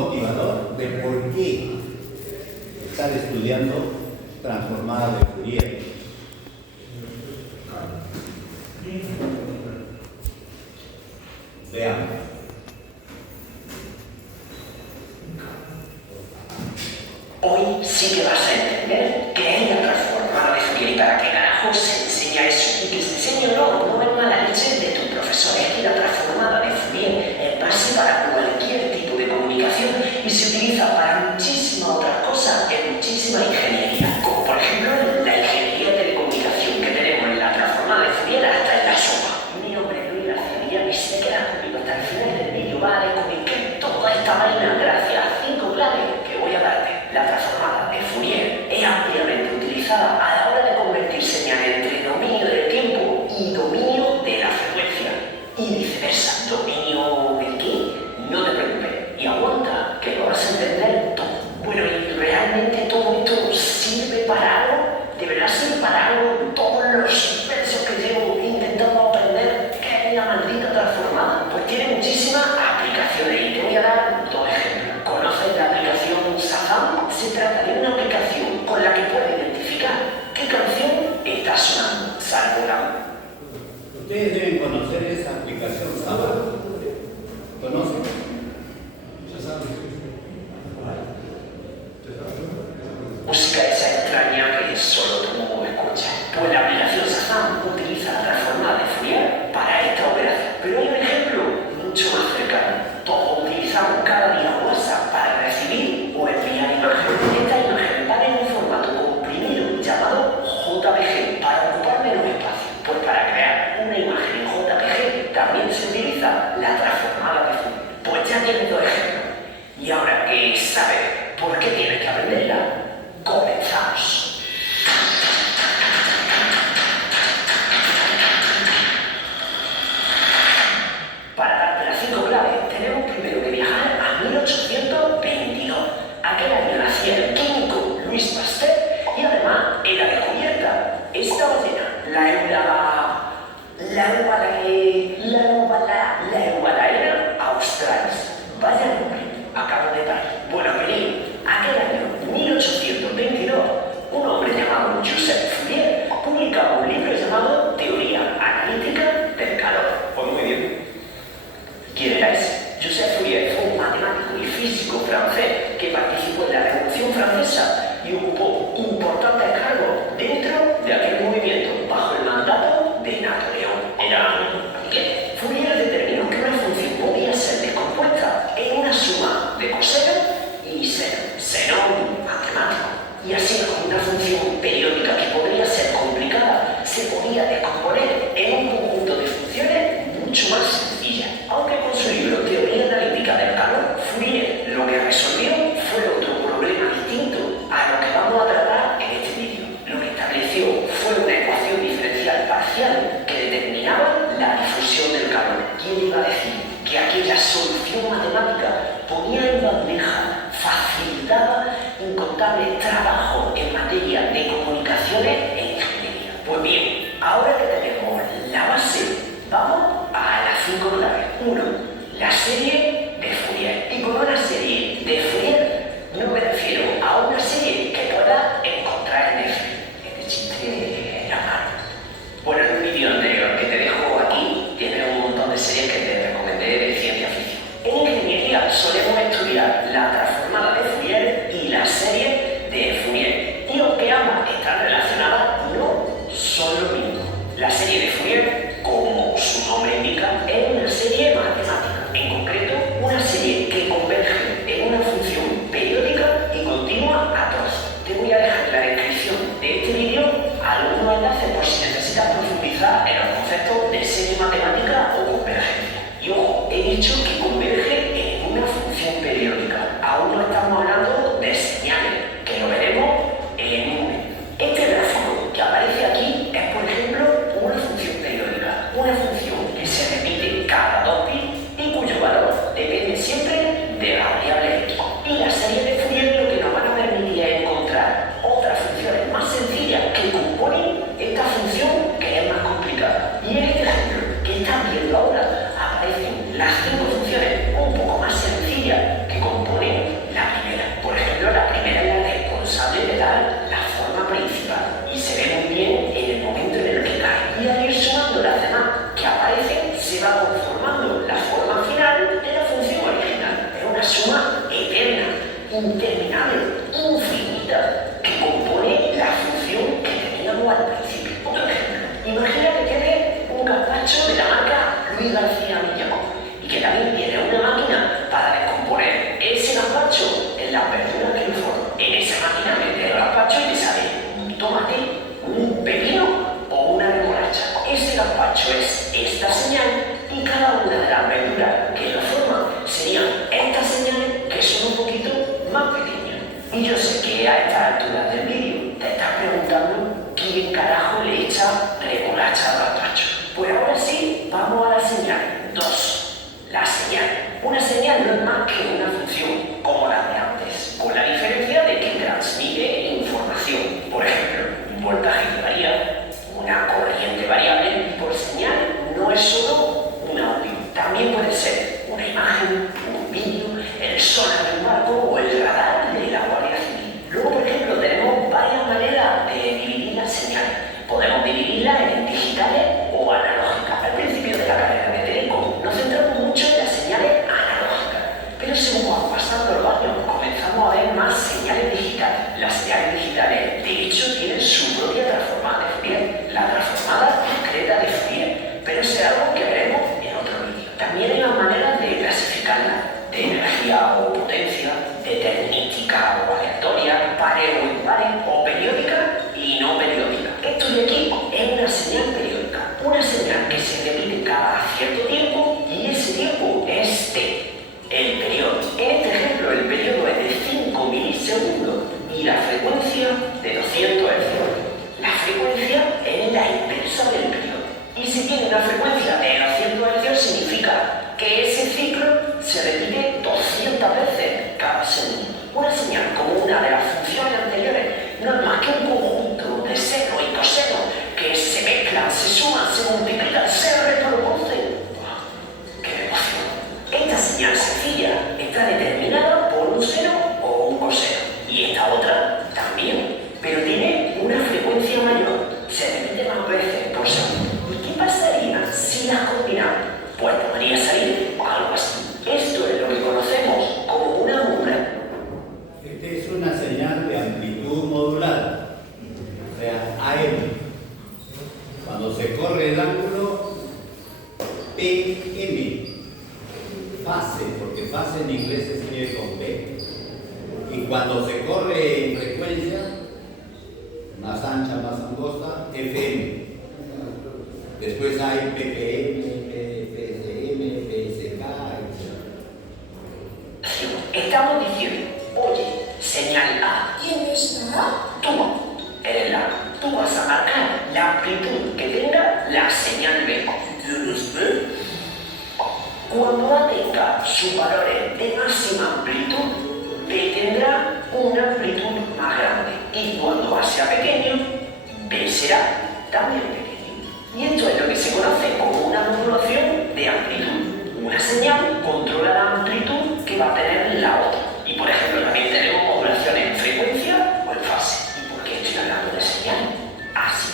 motivador de por qué estar estudiando transformada de Fourier. Veamos. Hoy sí que vas a entender qué es la transformada de Fourier y para qué carajo se enseña eso. Y que se enseñe o no es mala leche de tu profesor. Es que la transformada de Fourier es base para cualquier tipo de comunicación y se utiliza para muchísimas otras cosas en muchísima ingeniería. Como por ejemplo la ingeniería de telecomunicación que tenemos en la transformada de Fourier hasta en la sopa. Mi nombre es Luis García Villar y si te quedas conmigo hasta el final del vídeo vas a descubrir que toda esta vaina gracias a 5 claves que voy a darte. La transformada de Fourier es ampliamente utilizada a la hora de convertir señales entre dominio del tiempo y dominio de la frecuencia. Y viceversa, dominio del qué, no te preocupes y aguanta que lo vas a entender todo. Bueno, y realmente todo esto sirve para algo, deberá ser para algo todos los versos que llevo intentando aprender qué es la maldita transformada. Pues tiene muchísimas aplicaciones y te voy a dar 2 ejemplos. ¿Conoces la aplicación Shazam? Se trata de una aplicación con la que puedes identificar qué canción está sonando, salvo la... Ustedes deben conocer esa aplicación Shazam. ¿Conocen? Música esa extraña que solo tú escuchas. Pues la aplicación Shazam utiliza la transformada de Fourier para esta operación. Pero hay un ejemplo mucho más cercano. Todos utilizamos cada día WhatsApp para recibir o enviar imágenes. Estas imágenes van en un formato comprimido llamado JPG para ocupar menos espacio. Pues para crear una imagen en JPG también se utiliza la transformada de Fourier. Pues ya tienes 2 ejemplos. Y ahora que sabes por qué tienes que aprenderla, comenzamos. Para darte las 5 claves, tenemos primero que viajar a 1822. Aquel año nacía el químico Louis Pasteur y además era descubierta esta ballena, la Eubalaena australis. Vaya nombre, acabo de parir. Bueno, vení, aquel año 1822, un hombre llamado Joseph Fourier publicaba un libro llamado Teoría Analítica del Calor. Pues muy bien. ¿Quién era ese? Joseph Fourier fue un matemático y físico francés que participó en la Revolución Francesa y ocupó importantes cargos dentro de aquel movimiento bajo el mandato de Napoleón. ¿Qué? Fourier determinó que una función podía ser descompuesta en una suma de coseno y seno. Seno matemático. Y así, con una función periódica que podría ser complicada, se podía descomponer en un conjunto de funciones mucho más sencillas. Aunque con su libro Teoría Analítica del Calor, Fourier lo que resolvió fue otro problema distinto a lo que vamos a tratar en este vídeo. Lo que estableció fue una ecuación diferencial parcial que determinaba la difusión del calor. ¿Quién iba a decir que aquella solución matemática ponía en bandeja, facilitaba incontables trabajos en materia de comunicaciones e ingeniería? Pues bien, ahora que tenemos la base, vamos a las 5 claves. 1. La serie de Fourier. Y con una serie de Fourier no me refiero a una serie que puedas encontrar en Netflix. Este chiste era malo. Bueno, en un vídeo anterior que te dejo aquí, tienes un montón de series que te recomendé de ciencia ficción. En ingeniería solemos estudiar la transformada de Fourier y la serie de una suma eterna, interminable, infinita, que compone la función que teníamos al principio. Otro ejemplo, imagina que tiene un gazpacho de la marca Luis García Millán y que también tiene una máquina para descomponer ese gazpacho en las verduras que le forman. En esa máquina mete el gazpacho y te sale un tomate, un pepino o una remolacha. Ese gazpacho es esta señal y cada una de las verduras que lo forman serían estas señales que son un poquito más pequeñas. Y yo sé que a estas alturas del vídeo te estás preguntando quién carajo le echa remolacha al gazpacho. Pues ahora sí, vamos a la señal 2. La señal. Una señal no es más que una función, como la de antes, con la diferencia de que transmite información. Por ejemplo, un voltaje que varía, una corriente variable, y por señal no es solo un audio. También puede ser una imagen, un vídeo, el sonar del barco o el radar de la Guardia Civil. Luego, por ejemplo, tenemos varias maneras de dividir las señales. Podemos dividirlas en digitales o analógicas. Al principio de la carrera de Telecom nos centramos mucho en las señales analógicas, pero según van pasando los años comenzamos a ver más señales digitales. Las señales digitales, de hecho, tienen su propia transformada de Fourier, la transformada discreta de Fourier, pero es algo que veremos en otro vídeo. También hay las maneras de clasificarlas, de energía o potencia, determinística o aleatoria, pares o impares, o periódica y no periódica. Esto de aquí es una señal periódica, una señal que se repite cada cierto tiempo y ese tiempo es T, el periodo. En este ejemplo el periodo es de 5 milisegundos y la frecuencia de 200 Hz. La frecuencia es la inversa del periodo. Y si tiene una frecuencia de 200 Hz significa que ese ciclo se repite 200 veces cada segundo. Una señal como una de las funciones anteriores no es más que un conjunto de seno y coseno que se mezclan, se suman, se multiplican, se reproducen. ¡Qué emoción! Esta señal sencilla está determinada por un seno o un coseno. Y esta otra también, pero tiene una frecuencia mayor. Se repite más veces por segundo. ¿Y qué pasaría si las combinamos? Pues podría salir algo así. Esto es lo que conocemos como una umbra. Esta es una señal de amplitud modulada, o sea, AM. Cuando se corre el ángulo, PM, fase, porque fase en inglés se escribe con P. Y cuando se corre en frecuencia, más ancha, más angosta, FM. Después hay ppm, PSM, PSK, etc. Estamos diciendo, oye, señal A. ¿Quién está? Tú eres la. Tú vas a marcar la amplitud que tenga la señal B. ¿Tienes B? Cuando A tenga sus valores de máxima amplitud, B tendrá una amplitud más grande. Y cuando A sea pequeño, B será también pequeño. Y esto es lo que se conoce como una modulación de amplitud. Una señal controla la amplitud que va a tener la otra. Y por ejemplo, también tenemos modulación en frecuencia o en fase. ¿Y por qué estoy hablando de señal? Así.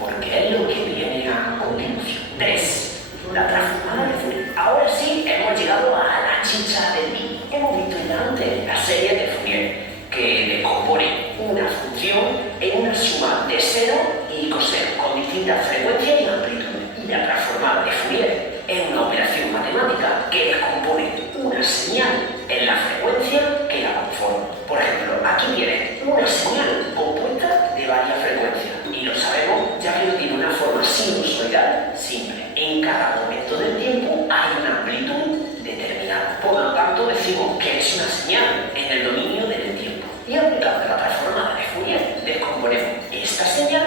Porque es lo que viene a continuación. 3. La transformada de Fourier. Ahora sí hemos llegado a la chicha del vídeo. Hemos visto ya antes la serie de Fourier, que descompone una función en una suma de seno y coseno con distintas frecuencias y amplitudes. Y la transformada de Fourier es una operación matemática que descompone una señal en la frecuencia que la conforma. Por ejemplo, aquí tienes una señal compuesta de varias frecuencias y lo sabemos ya que no tiene una forma sinusoidal simple. En cada momento del tiempo hay una amplitud determinada. Por lo tanto, decimos que es una señal en el dominio del tiempo. Y aplicando la transformada de Fourier, descomponemos esta señal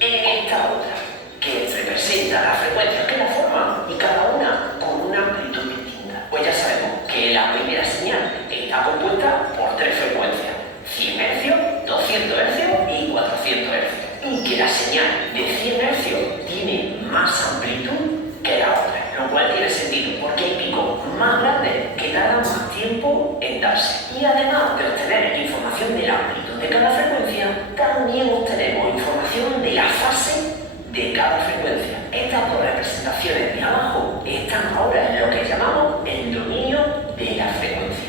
en esta otra, que representa las frecuencias que la forman y cada una con una amplitud distinta. Pues ya sabemos que la primera señal está compuesta por 3 frecuencias: 100 Hz, 200 Hz y 400 Hz. Y que la señal de 100 Hz tiene más amplitud que la otra, lo cual tiene sentido porque hay picos más grandes que tardan más tiempo en darse. Y además de obtener información de la amplitud de cada frecuencia, también obtenemos información de la fase de cada frecuencia. Estas dos representaciones de abajo están ahora en lo que llamamos el dominio de la frecuencia.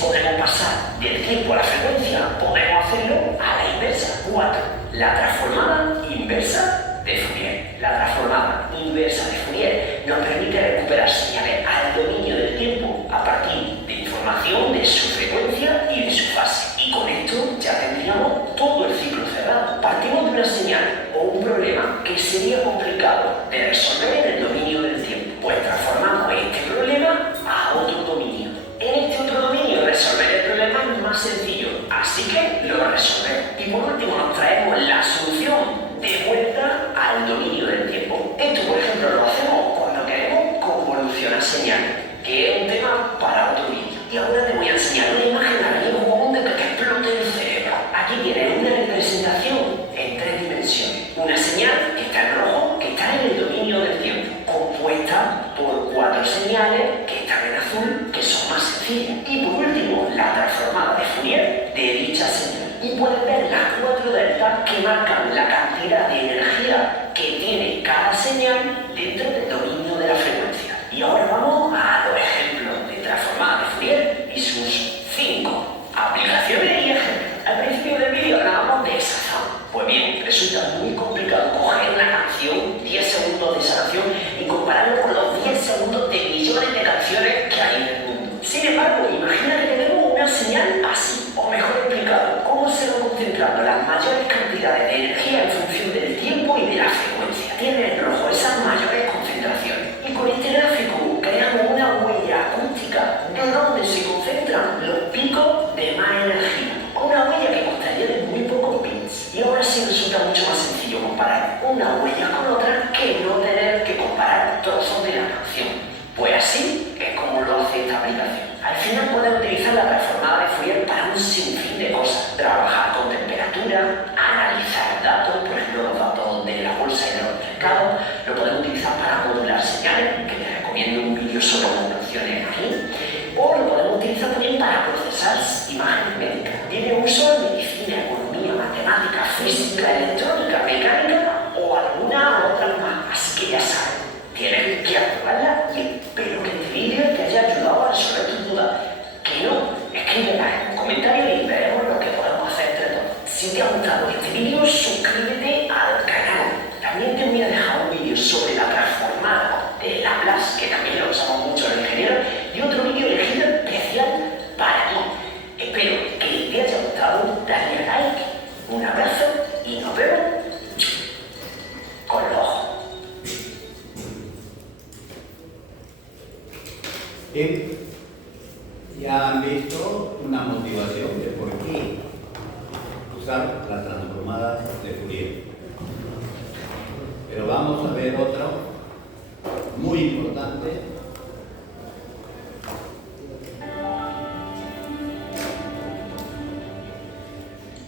podemos pasar del tiempo a la frecuencia, podemos hacerlo a la inversa. 4. La transformada inversa de Fourier. La transformada inversa de Fourier nos permite recuperar señales al dominio del tiempo a partir de información de su frecuencia y de su fase. Y con esto ya tendríamos todo el ciclo cerrado. Partimos de una señal o un problema que sería complicado de resolver en el dominio del tiempo. Pues transformamos este problema a otro dominio. En este otro dominio resolver el problema es más sencillo, así que lo resolvemos. Y por último nos traemos la solución de vuelta al dominio del tiempo. Esto, por ejemplo, lo hacemos cuando queremos convolucionar señales, que es un tema para otro vídeo. Y ahora te voy a enseñar una imagen ahora mismo de que te explote el cerebro. Aquí tienes una representación en 3 dimensiones. Una señal que está en rojo, que está en el dominio del tiempo, compuesta por 4 señales que están en azul, que son más sencillas. Y por último, la transformada de Fourier de dicha señal. Y puedes ver las 4 deltas que marcan la cantidad de energía que tiene cada señal dentro del dominio de la frecuencia. Y ahora vamos a los ejemplos de transformada de Fourier y sus 5 aplicaciones y ejemplos. Al principio del vídeo hablábamos de esa zona. Pues bien, resulta muy complicado coger una canción, 10 segundos de esa canción, y compararlo con los 10 segundos de millones de canciones que hay en el mundo. Sin embargo, imagina que tenemos una señal así, o mejor explicado, cómo se van concentrando las mayores cantidades de energía en función del tiempo y de la frecuencia. Tiene en rojo esas mayores concentraciones. Y con este gráfico creamos una huella acústica de donde se concentran los picos de más energía. Una huella que constaría de muy pocos bits. Y ahora sí resulta mucho más sencillo comparar una huella con otra que no tener que comparar trozos de la canción. Pues así es como lo hace esta aplicación. Al final puedes utilizar la transformada de Fourier para un sinfín de cosas. Trabajar con temperatura, analizar datos, por ejemplo los datos de la bolsa y de los mercados. Lo puedes utilizar para modular señales, que te recomiendo un vídeo sobre modulaciones aquí. O lo podemos utilizar también para procesar imágenes médicas. Tiene uso en medicina, economía, matemática, física, electrónica, mecánica o alguna otra más. Así que ya sabes, tienes que activarla y espero que este vídeo te haya ayudado a resolver tus dudas. Que no, escríbela en un comentario y veremos lo que podemos hacer entre todos. Si te ha gustado este vídeo, suscríbete al canal. También te voy a dejar un vídeo sobre la transformada de Laplace, que también lo usamos mucho en el ingeniero, y otro vídeo elegido especial para ti. Espero que te haya gustado, dale a like, un abrazo y nos vemos con los ojos. Bien, ya han visto una motivación de por qué usar la transformada de Fourier. Pero vamos a ver otro muy importante.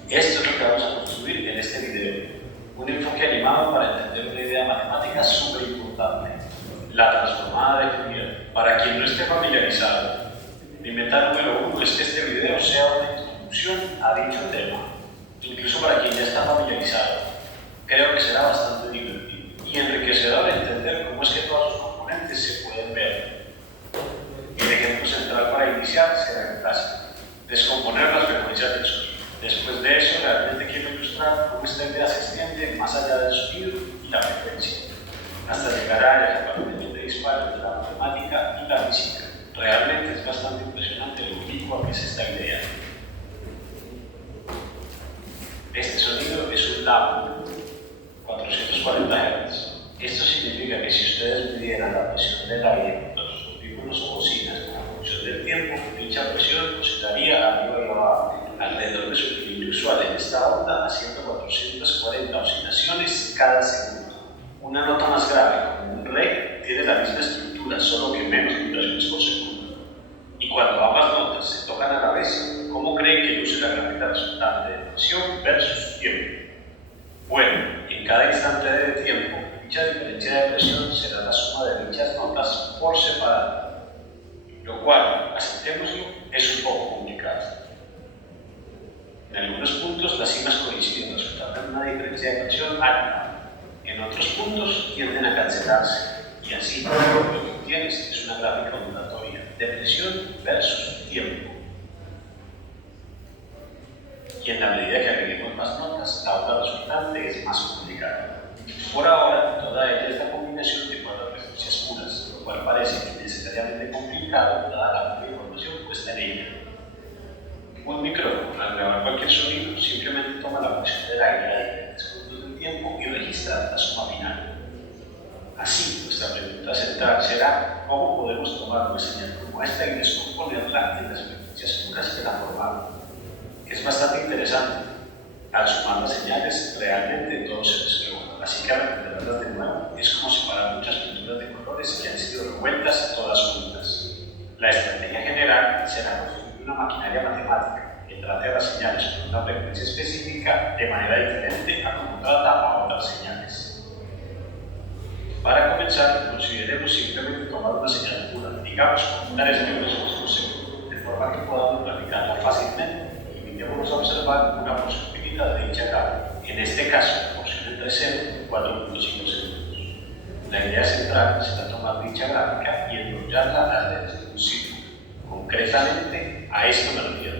Esto es lo que vamos a construir en este video. Un enfoque animado para entender una idea matemática súper importante. La transformada de Fourier. Para quien no esté familiarizado, mi meta número 1 es que este video sea una introducción a dicho tema. Incluso para quien ya está familiarizado, creo que será bastante divertido y enriquecedor entender cómo es que todos sus componentes se pueden ver. El ejemplo central para iniciar será el clásico: descomponer las frecuencias del sonido. Después de eso, realmente quiero ilustrar cómo esta idea se extiende más allá del sonido y la frecuencia, hasta llegar a áreas aparentemente dispares de la matemática y la física. Realmente es bastante impresionante lo único que es esta idea. Este sonido es un DAW, 440 Hz. Esto significa que si ustedes midieran la presión del aire con sus audífonos o bocinas en función del tiempo, dicha presión oscilaría arriba y abajo, alrededor de su equilibrio usual en esta onda, haciendo 440 oscilaciones cada segundo. Una nota más grave, como un re, tiene la misma estructura, solo que menos vibraciones por segundo. Y cuando ambas notas se tocan a la vez, ¿cómo creen que luce la gráfica resultante de presión versus tiempo? Bueno, en cada instante de tiempo, dicha diferencia de presión será la suma de dichas notas por separado, lo cual, aceptémoslo, es un poco complicado. En algunos puntos las cimas coinciden, resultando en una diferencia de presión alta. En otros puntos tienden a cancelarse, y así lo que tienes es una gráfica ondulatoria de presión versus tiempo. y en la medida que agreguemos más notas, la otra resultante es más complicada. Por ahora, toda ella es la combinación de 4 frecuencias puras, lo cual parece innecesariamente complicado dada la poca información puesta en ella. Un micrófono, al grabar cualquier sonido, simplemente toma la presión del aire a diferentes puntos del tiempo y registra la suma final. Así, nuestra pregunta central será cómo podemos tomar una señal como esta y descomponerla en las frecuencias puras que la formaron. Es bastante interesante. Al sumar las señales, realmente todo se mezcló, así que al recuperarlas de nuevo es como separar muchas pinturas de colores que han sido revueltas todas juntas. La estrategia general será construir una maquinaria matemática que trate a las señales con una frecuencia específica de manera diferente a como trata a otras señales. Para comenzar, consideremos simplemente tomar una señal pura, digamos con 3 millones por segundo, de forma que podamos graficarla fácilmente y limitémonos a observar una porción finita de dicha gráfica, en este caso, la porción entre 0 y 4.5 segundos. La idea central será tomar dicha gráfica y enrollarla alrededor de un círculo. Concretamente, a esto me refiero.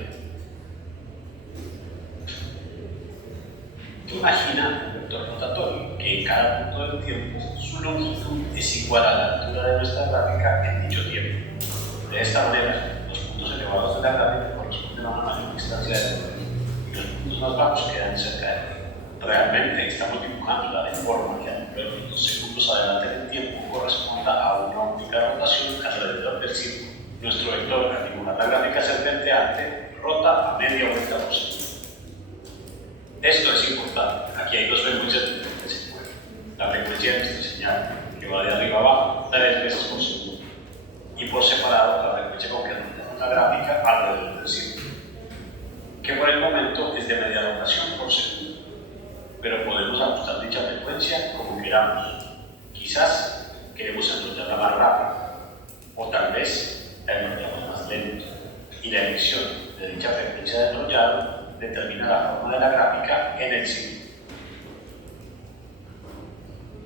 Imagina un vector rotatorio que en cada punto del tiempo su longitud es igual a la altura de nuestra gráfica en dicho tiempo. De esta manera, los puntos elevados de la gráfica corresponden a una mayor distancia de tiempo y los puntos más bajos quedan cerca de él. Realmente estamos dibujándola de forma que al 2 segundos adelante en el tiempo corresponda a una única rotación alrededor del círculo. Nuestro vector, al dibujar la gráfica serpenteante, rota a media vuelta por segundo. Esto es importante. Aquí hay 2 frecuencias diferentes que se mueven. La frecuencia de nuestra señal, que va de arriba a abajo 3 veces por segundo. Y por separado, la frecuencia con que rompemos la gráfica alrededor del círculo, que por el momento es de media rotación por segundo. Pero podemos ajustar dicha frecuencia como queramos. Quizás queremos enrollarla más rápido, o tal vez la enrollamos más lento. Y la elección de dicha frecuencia de enrollado determina la forma de la gráfica en el círculo.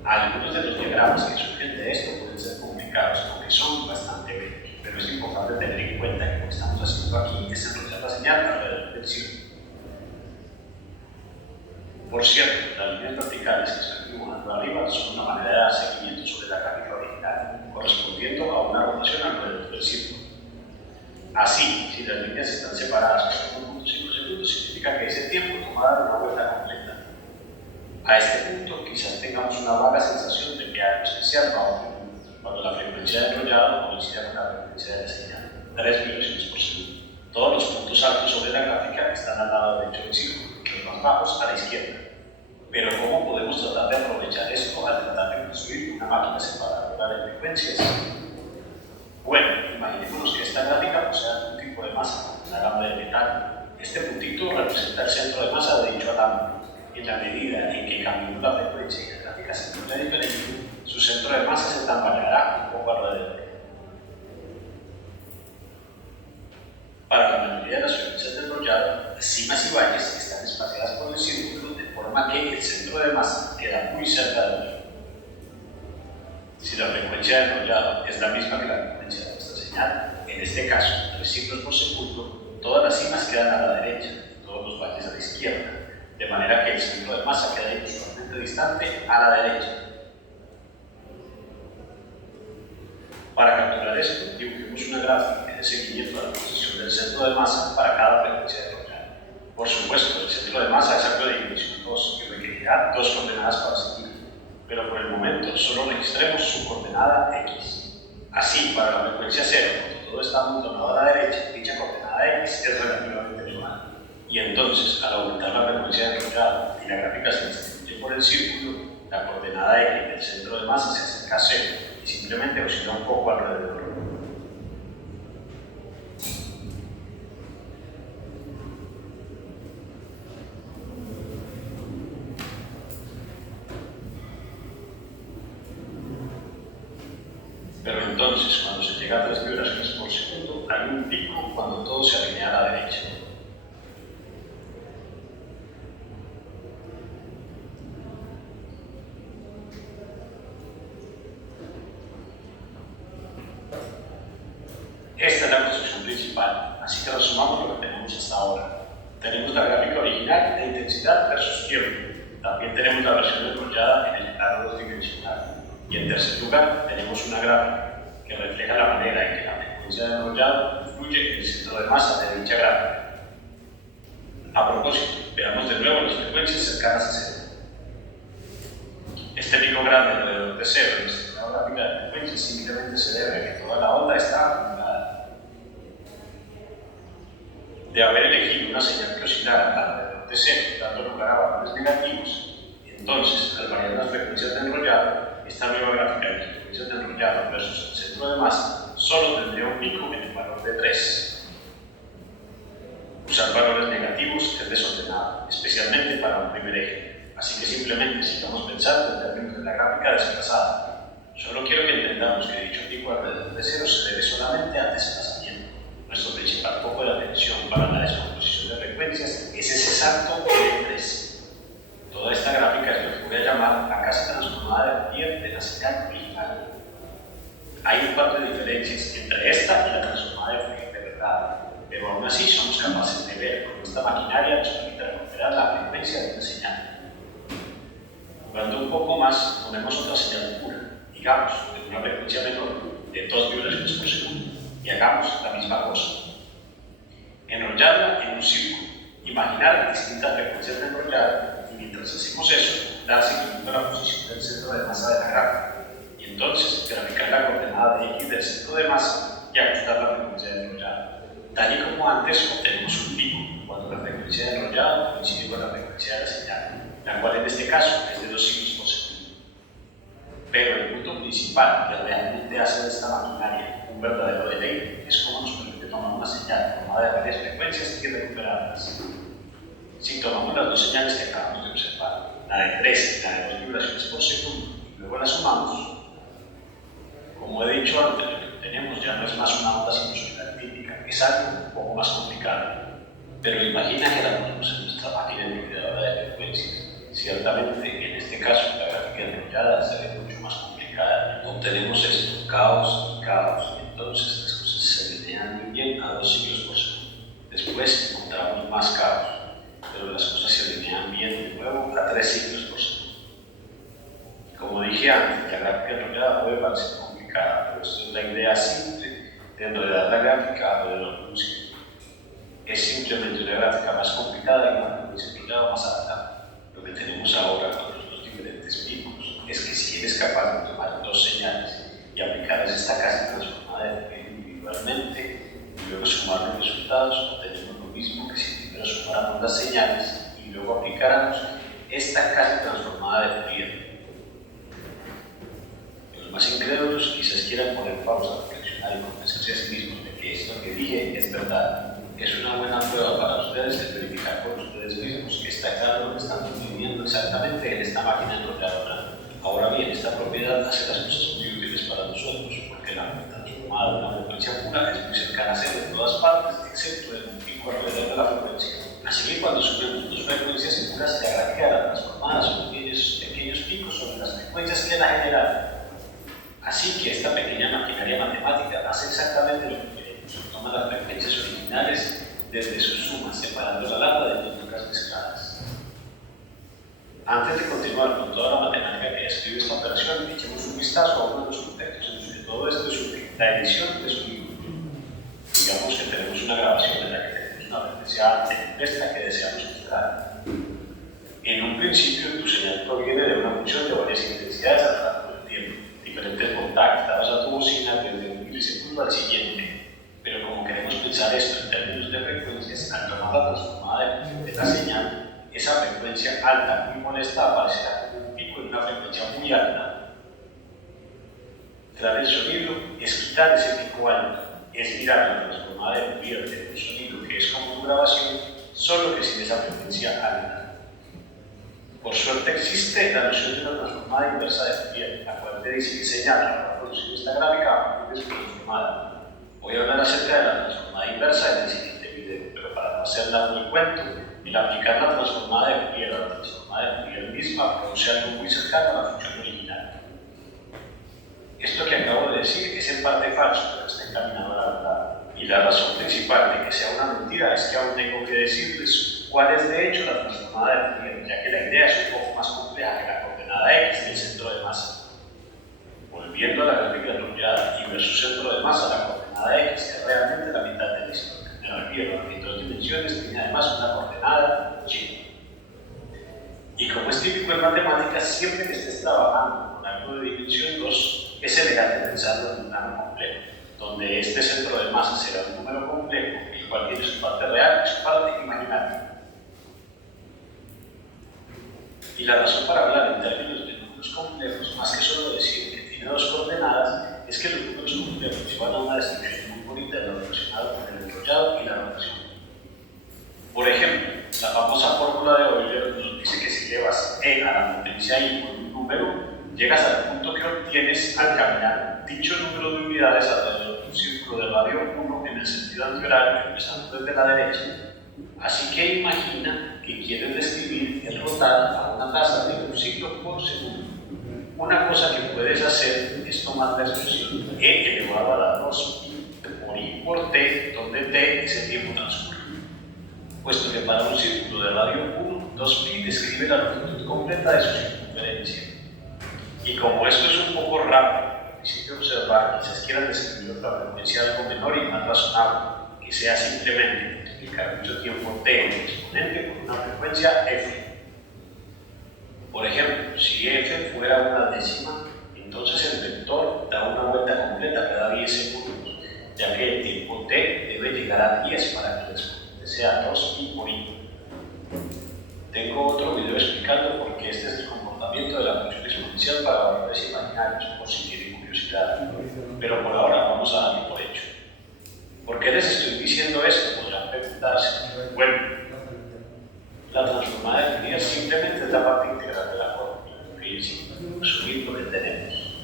Algunos de los diagramas que surgen de esto pueden ser complicados, aunque son bastante bellos, pero es importante tener en cuenta que lo que estamos haciendo aquí es enrollar la señal alrededor del círculo. Por cierto, las líneas verticales que estoy dibujando arriba son una manera de dar seguimiento sobre la gráfica original, correspondiendo a una rotación alrededor del círculo. Así, si las líneas están separadas por 1.5 segundos, significa que ese tiempo tomará una vuelta completa. A este punto, quizás tengamos una vaga sensación de que algo especial va a ocurrir cuando la frecuencia de enrollado coincida con la frecuencia de la señal, 3 vibraciones por segundo. Todos los puntos altos sobre la gráfica están al lado derecho del círculo, los más bajos a la izquierda. Pero ¿cómo podemos tratar de aprovechar esto al tratar de construir una máquina separadora de frecuencias? Bueno, imaginémonos que esta gráfica posee algún tipo de masa, un alambre de metal. Este puntito representa el centro de masa de dicho alambre. En la medida en que cambiemos la frecuencia y la gráfica se encuentra diferente, su centro de masa se tambaleará un poco alrededor. Para la mayoría de las frecuencias de enrollado, las cimas y valles están espaciadas por el círculo de forma que el centro de masa queda muy cerca del otro. Si la frecuencia de enrollado es la misma que la frecuencia de nuestra señal, en este caso 3 ciclos por segundo, todas las cimas quedan a la derecha, todos los valles a la izquierda, de manera que el centro de masa queda inusualmente distante a la derecha. Para capturar esto, dibujemos una gráfica que dé seguimiento a la posición del centro de masa para cada frecuencia de enrollado. Por supuesto, el centro de masa es algo de dimensión 2 y requerirá 2 coordenadas para seguir, pero por el momento solo registremos su coordenada x. Así, para la frecuencia 0, cuando todo está amontonado a la derecha, dicha coordenada x es relativamente menor. Y entonces, al aumentar la frecuencia de enrollado y la gráfica se distribuye por el círculo, la coordenada x del centro de masa se acerca a 0 y simplemente oscila un poco alrededor. Pero entonces, cuando se llega a 3 vibraciones por segundo, hay un pico cuando todo se alinea a la derecha. Esta es la construcción principal, así que resumamos lo que tenemos hasta ahora. Tenemos la gráfica original intensidad versus tiempo. También tenemos la versión enrollada en el plano 2-dimensional. Y en tercer lugar, tenemos una gráfica que refleja la manera en que la frecuencia de enrollado influye en el centro de masa de dicha gráfica. A propósito, veamos de nuevo las frecuencias cercanas a cero. Este pico grande alrededor de cero en nuestra nueva gráfica de frecuencias simplemente se debe a que toda la onda está acumulada. De haber elegido una señal que oscilara alrededor de cero, dando lugar a valores negativos, entonces, al variar las frecuencias de enrollado, esta nueva gráfica de las frecuencias de enrollado versus el centro de masa solo tendría un pico en el valor de 3. Usar valores negativos es desordenado, especialmente para un primer eje, así que simplemente sigamos pensando en términos de la gráfica desplazada. Solo quiero que entendamos que dicho pico alrededor de cero se debe solamente al desplazamiento. Nuestro principal foco de atención para la descomposición de frecuencias es ese salto de 3. Toda esta gráfica es lo que voy a llamar la casi transformada de Fourier de la señal original. Hay un par de diferencias entre esta y la transformada de Fourier de verdad, pero aún así somos capaces de ver cómo esta maquinaria nos permite recuperar la frecuencia de una señal. Jugando un poco más, ponemos otra señal pura, digamos, de una frecuencia menor, de 2 vibraciones por segundo, y hagamos la misma cosa. Enrollarla en un círculo, imaginar distintas frecuencias de enrollado, y mientras hacemos eso, dar seguimiento a la posición del centro de masa de la gráfica, y entonces graficar la coordenada de X del centro de masa y ajustar la frecuencia de enrollado. Tal y como antes, obtenemos un pico cuando la frecuencia de enrollado coincide con la frecuencia de la señal, la cual en este caso es de 2 ciclos por segundo. Pero el punto principal que realmente hace de esta maquinaria un verdadero deleite es cómo nos permite tomar una señal formada de varias frecuencias y recuperarlas. Si tomamos las dos señales que acabamos de observar, la de 3 y la de 2 vibraciones por segundo, y luego las sumamos, como he dicho antes, lo que obtenemos ya no es más una onda sinusoidal típica, es algo un poco más complicado. Pero imagina que la ponemos en nuestra máquina enrolladora de frecuencias. Ciertamente, en este caso, la gráfica enrollada se ve mucho más complicada. Obtenemos esto, caos y caos, y entonces las cosas se alinean muy bien a 2 ciclos por segundo. Después encontramos más caos, pero las cosas se alinean bien de nuevo a 3 ciclos por segundo. Como dije antes, la gráfica enrollada puede parecer complicada, pero esto es la idea simple de enredar la gráfica alrededor de un ciclo. Es simplemente una gráfica más complicada y una frecuencia enrollada más adelantada. Lo que tenemos ahora con los dos diferentes picos es que si eres capaz de tomar 2 señales y aplicarles esta casi transformada de Fourier individualmente y luego sumar los resultados, obtenemos lo mismo que si primero sumáramos las señales y luego aplicáramos esta casi transformada de Fourier. Los más incrédulos quizás quieran poner pausa, reflexionar y convencerse a sí mismos de que esto que dije es verdad. Es una buena prueba para ustedes de verificar por ustedes mismos que está claro lo que están viviendo exactamente en esta máquina enrolladora. Ahora bien, esta propiedad hace las cosas muy útiles para nosotros, porque la transformada de una frecuencia pura es muy cercana a cero en todas partes, excepto en un pico alrededor de la frecuencia. Así que cuando subimos 2 frecuencias seguras, la gráfica de la transformada son pequeños picos sobre las frecuencias que la generan. Así que esta pequeña maquinaria matemática hace exactamente lo que queremos. Toma las frecuencias originales desde su suma, separando la lambda de tónicas mezcladas. Antes de continuar con toda la matemática que describe esta operación, echemos un vistazo a uno de los contextos en los que todo esto es útil, la edición de sonido. Digamos que tenemos una grabación en la que tenemos una frecuencia alta en esta que deseamos mostrar. En un principio, tu señal proviene de una función de varias intensidades a lo largo del tiempo, diferentes voltajes dados a tu bocina desde un milisegundo al siguiente. Pero como queremos pensar esto en términos de frecuencias, al tomar la transformada de la señal, esa frecuencia alta, muy molesta, aparecerá como un pico en una frecuencia muy alta. Crear el sonido es quitar ese pico alto, es mirar la transformada de Fourier de un sonido que es como una grabación, solo que sin esa frecuencia alta. Por suerte existe la noción de una transformada inversa de Fourier, la cual te dice que señala para producir esta gráfica a partir de su transformada. Voy a hablar acerca de la transformada inversa en el siguiente video, pero para no hacer largo el cuento, el aplicar la transformada de Fourier a la transformada de Fourier misma produce algo muy cercano a la función original. Esto que acabo de decir es en parte falso, pero está encaminado a la verdad. Y la razón principal de que sea una mentira es que aún tengo que decirles cuál es de hecho la transformada de Fourier, ya que la idea es un poco más compleja que la coordenada X del centro de masa. Volviendo a la gráfica apropiada y ver su centro de masa, la coordenada X es realmente la mitad del disco. Me refiero a que en 2 dimensiones tiene además una coordenada Y. Y como es típico en matemáticas, siempre que estés trabajando con algo de dimensión 2, es elegante pensarlo en un plano complejo, donde este centro de masa será un número complejo, el cual tiene su parte real y su parte imaginaria. Y la razón para hablar en términos de números complejos, más que solo decir que tiene 2 coordenadas, es que los números complejos llevan a una descripción muy bonita de lo relacionado con el enrollado y la rotación. Por ejemplo, la famosa fórmula de Euler nos dice que si llevas e a la potencia i por un número, llegas al punto que obtienes al caminar dicho número de unidades alrededor de un círculo de radio 1 en el sentido antihorario, empezando desde la derecha. Así que imagina que quieres describir el rotar a una tasa de un ciclo por segundo. Una cosa que puedes hacer es tomar la expresión e elevado a la 2pi por i por t, donde t es el tiempo transcurrido. Puesto que para un círculo de radio 1, 2pi describe la longitud completa de su circunferencia. Y como esto es un poco rápido, necesito observar, quizás quieran describir otra frecuencia algo menor y más razonable, que sea simplemente multiplicar mucho tiempo t en el exponente por una frecuencia f. Por ejemplo, si f fuera una décima, entonces el vector da una vuelta completa cada 10 segundos, ya que el tiempo t debe llegar a 10 para que el exponente sea 2pi por i. Tengo otro video explicando por qué este es el comportamiento de la función exponencial para valores imaginarios, por si tienen curiosidad. Pero por ahora vamos a darlo por hecho. ¿Por qué les estoy diciendo esto? Podrán preguntarse. Bueno, la transformada de Fourier simplemente es la parte integral de la fórmula, que es subir lo que tenemos.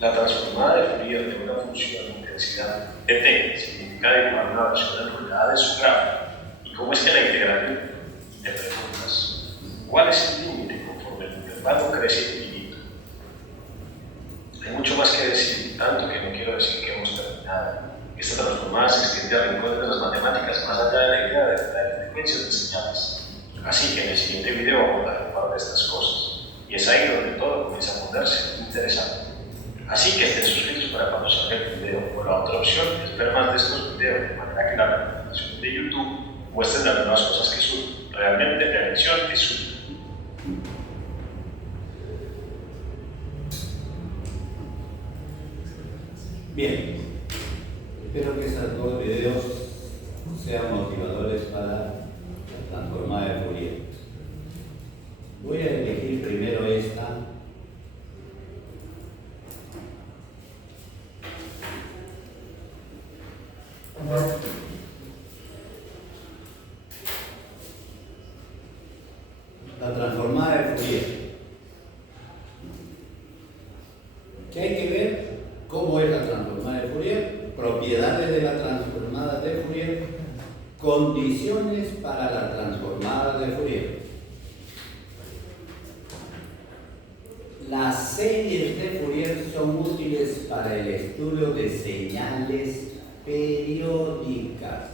La transformada de Fourier de una función con densidad de t significa dibujar una versión enrollada de su gráfico. ¿Y cómo es que la integral? Te preguntas, ¿cuál es el límite conforme el intervalo crece infinito? Hay mucho más que decir, tanto que no quiero decir que hemos terminado. Esta transformada se extiende a rincones de las matemáticas más allá de la idea de crear frecuencias de señales. Así que en el siguiente video abordaré un par de estas cosas. Y es ahí donde todo comienza a ponerse interesante. Así que estén suscritos para cuando salga el video. O la otra opción es ver más de estos videos, de manera que la recomendación de YouTube muestren las nuevas cosas que suben. Realmente la elección es suya. Bien, espero que esos 2 videos sean motivadores para la transformada de Fourier. Voy a elegir primero esta. La transformada de Fourier. ¿Qué hay que ver? ¿Cómo es la transformada de Fourier? Propiedades de la transformada de Fourier. Condiciones para la transformada de Fourier. Las series de Fourier son útiles para el estudio de señales periódicas.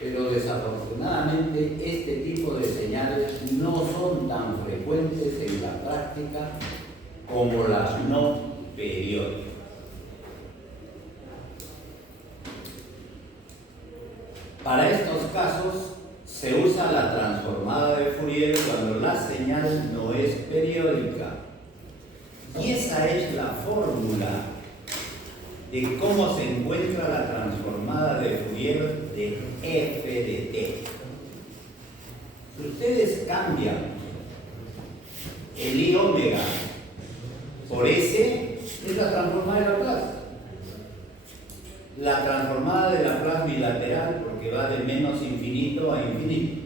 Pero desafortunadamente este tipo de señales no son tan frecuentes en la práctica como las no periódicas. Para estos casos se usa la transformada de Fourier cuando la señal no es periódica. Y esa es la fórmula de cómo se encuentra la transformada de Fourier de f de t. Si ustedes cambian el i omega por s, es la transformada de Laplace. La transformada de Laplace bilateral, porque va de menos infinito a infinito.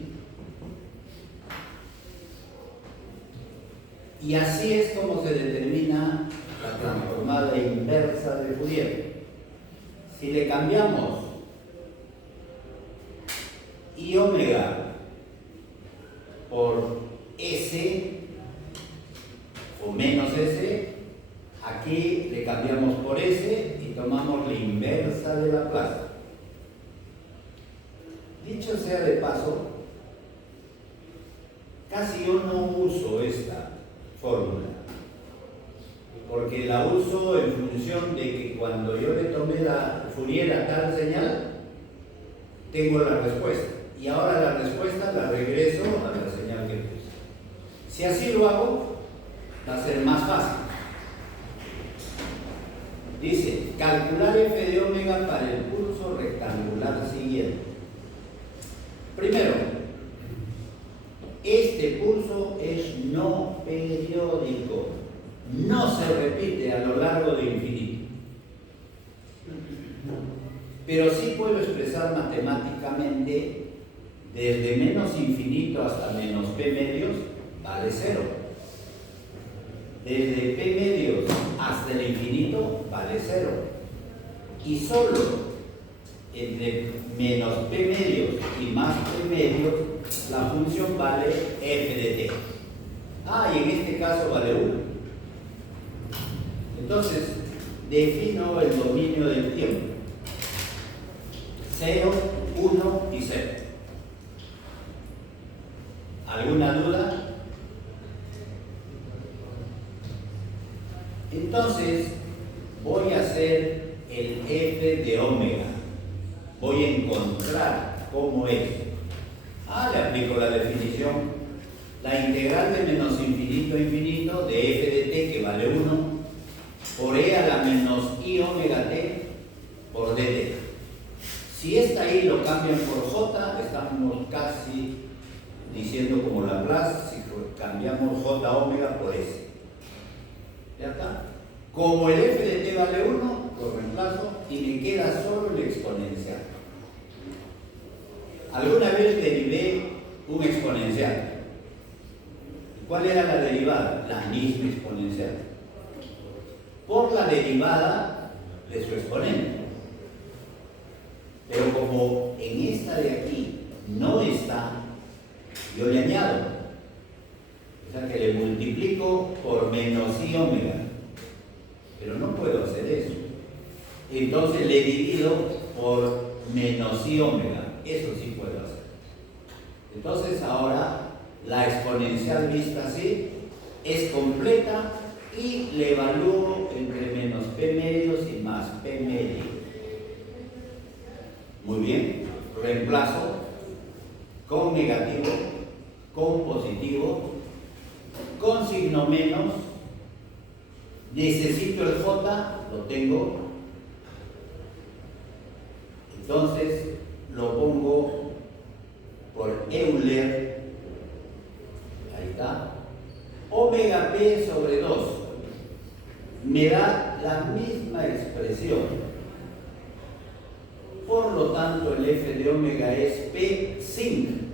Y así es como se determina la transformada inversa de Fourier. Si le cambiamos i omega por s o menos s, aquí le cambiamos por s y tomamos la inversa de Laplace. Dicho sea de paso, casi yo no uso esta fórmula, porque la uso en función de que cuando yo le tomé la Fourier a tal señal, tengo la respuesta. Y ahora la respuesta la regreso a la señal que puse. Si así lo hago, va a ser más fácil. Dice, calcular f de omega para el pulso rectangular siguiente. Primero, este pulso es no periódico. No se repite a lo largo de infinito. Pero sí puedo expresar matemáticamente desde menos infinito hasta menos p medios vale 0. Desde p medios hasta el infinito vale 0. Y solo entre menos p medios y más p medios la función vale f de t. Y en este caso vale 1. Entonces, defino el dominio del tiempo. 0, 1 y 0. ¿Alguna duda? Entonces, voy a hacer el f de omega. Voy a encontrar cómo es. Le aplico la definición. La integral de menos infinito a infinito de f de t, que vale 1, por e a la menos i omega t por dt. Si esta i lo cambian por j, estamos casi diciendo como Laplace, si cambiamos j omega por s. ¿Ya está? Como el f de t vale 1, lo reemplazo y me queda solo el exponencial. Alguna vez derivé un exponencial. ¿Cuál era la derivada? La misma exponencial. Por la derivada de su exponente. Pero como en esta de aquí no está, yo le añado. O sea que le multiplico por menos i omega. Pero no puedo hacer eso. Entonces le divido por menos i omega. Eso sí puedo hacer. Entonces ahora la exponencial vista así es completa y le evalúo entre menos p medios y más p medios. Muy bien, reemplazo con negativo, con positivo, con signo menos. Necesito el j, lo tengo. Entonces lo pongo por Euler. Ahí está. Omega p sobre 2 me da la misma expresión. Por lo tanto, el f de omega es p sin.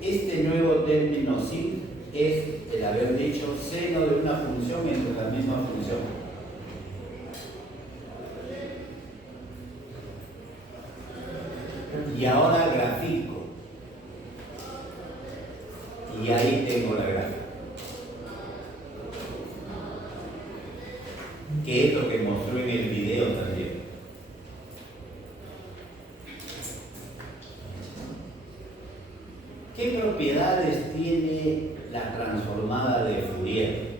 Este nuevo término sin es el haber dicho seno de una función entre la misma función. Y ahora grafico. Y ahí tengo la gráfica. Que es lo que mostró en el video también. ¿Qué propiedades tiene la transformada de Fourier?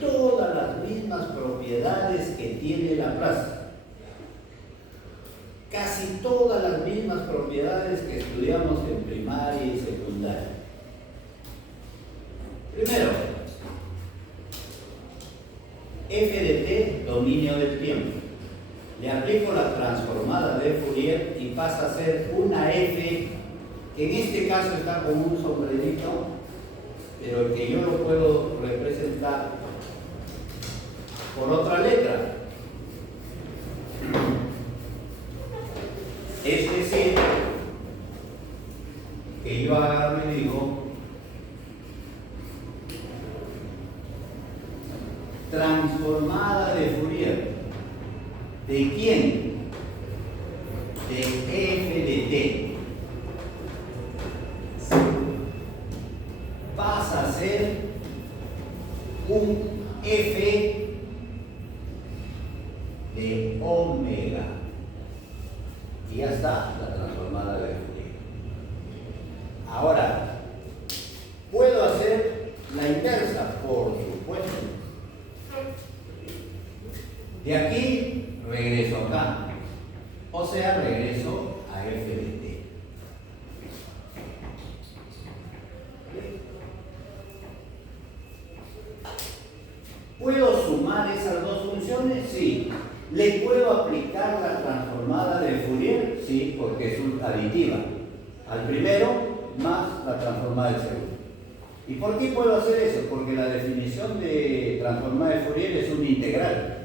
Todas las mismas propiedades que tiene Laplace. Casi todas las mismas propiedades que estudiamos en primaria y secundaria. Primero, f de t, dominio del tiempo. Le aplico la transformada de Fourier y pasa a ser una f, que en este caso está con un sombrerito, pero que yo lo puedo representar por otra letra. Es decir, que yo agarro y digo transformada de Fourier. ¿De quién? De f de t. Pasa a ser un f de omega. Y ya está la transformada de Fourier. Ahora, ¿puedo hacer la inversa? Por supuesto. De aquí regreso acá. O sea, regreso a f de t. ¿Puedo sumar esas dos funciones? Sí. ¿Le puedo aplicar la transformada de Fourier? Sí, porque es aditiva. Al primero más la transformada del segundo. ¿Y por qué puedo hacer eso? Porque la definición de transformada de Fourier es una integral.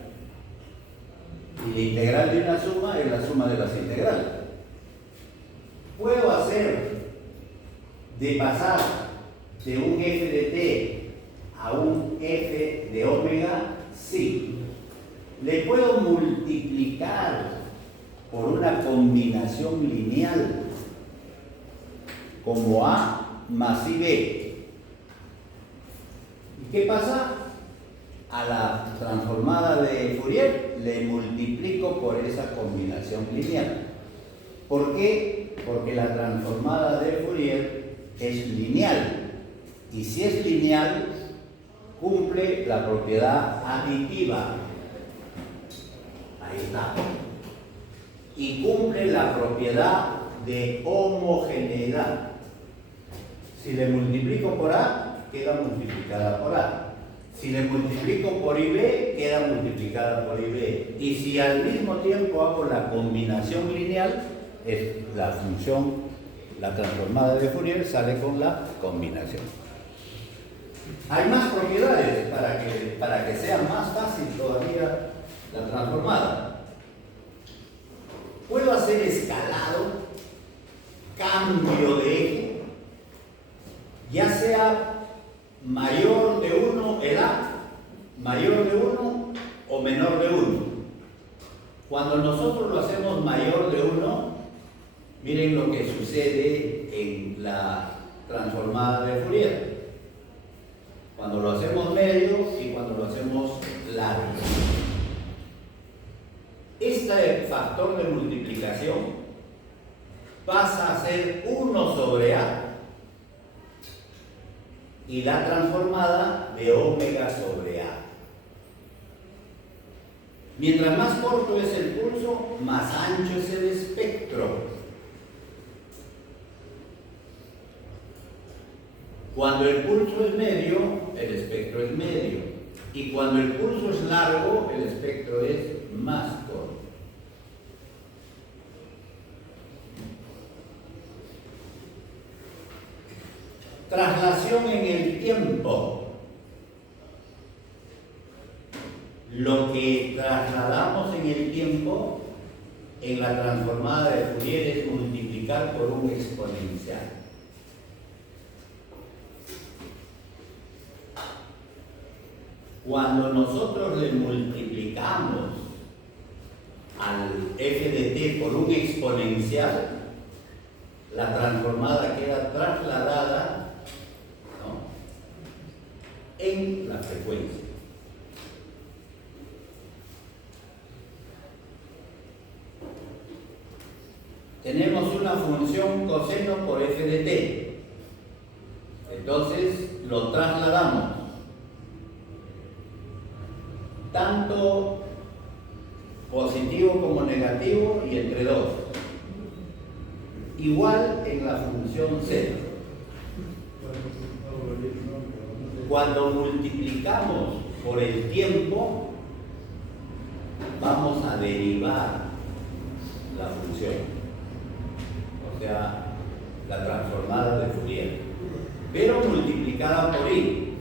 Y la integral de una suma es la suma de las integrales. ¿Puedo hacer de pasar de un f de t a un f de omega? Sí. ¿Le puedo multiplicar por una combinación lineal como a más ib? ¿Y qué pasa? A la transformada de Fourier le multiplico por esa combinación lineal. ¿Por qué? Porque la transformada de Fourier es lineal. Y si es lineal, cumple la propiedad aditiva. Ahí está. Y cumple la propiedad de homogeneidad. Si le multiplico por A, queda multiplicada por A. Si le multiplico por IB, queda multiplicada por IB. Y si al mismo tiempo hago la combinación lineal, es la función, la transformada de Fourier sale con la combinación. Hay más propiedades para que sea más fácil todavía la transformada. Puedo hacer escalado, cambio de eje, ya sea mayor de 1 el A, mayor de 1 o menor de 1. Cuando nosotros lo hacemos mayor de 1, miren lo que sucede en la transformada de Fourier. Cuando lo hacemos medio y cuando lo hacemos largo. Este factor de multiplicación pasa a ser 1 sobre A y la transformada de omega sobre A. Mientras más corto es el pulso, más ancho es el espectro. Cuando el pulso es medio, el espectro es medio. Y cuando el pulso es largo, el espectro es más corto. Traslación en el tiempo. Lo que trasladamos en el tiempo en la transformada de Fourier es multiplicar por un exponencial. Cuando nosotros le multiplicamos al f de t por un exponencial, la transformada queda trasladada, ¿no?, en la frecuencia. Tenemos una función coseno por f de t. Entonces lo trasladamos tanto positivo como negativo y entre 2. Igual en la función z. Cuando multiplicamos por el tiempo, vamos a derivar la función, o sea, la transformada de Fourier, pero multiplicada por i.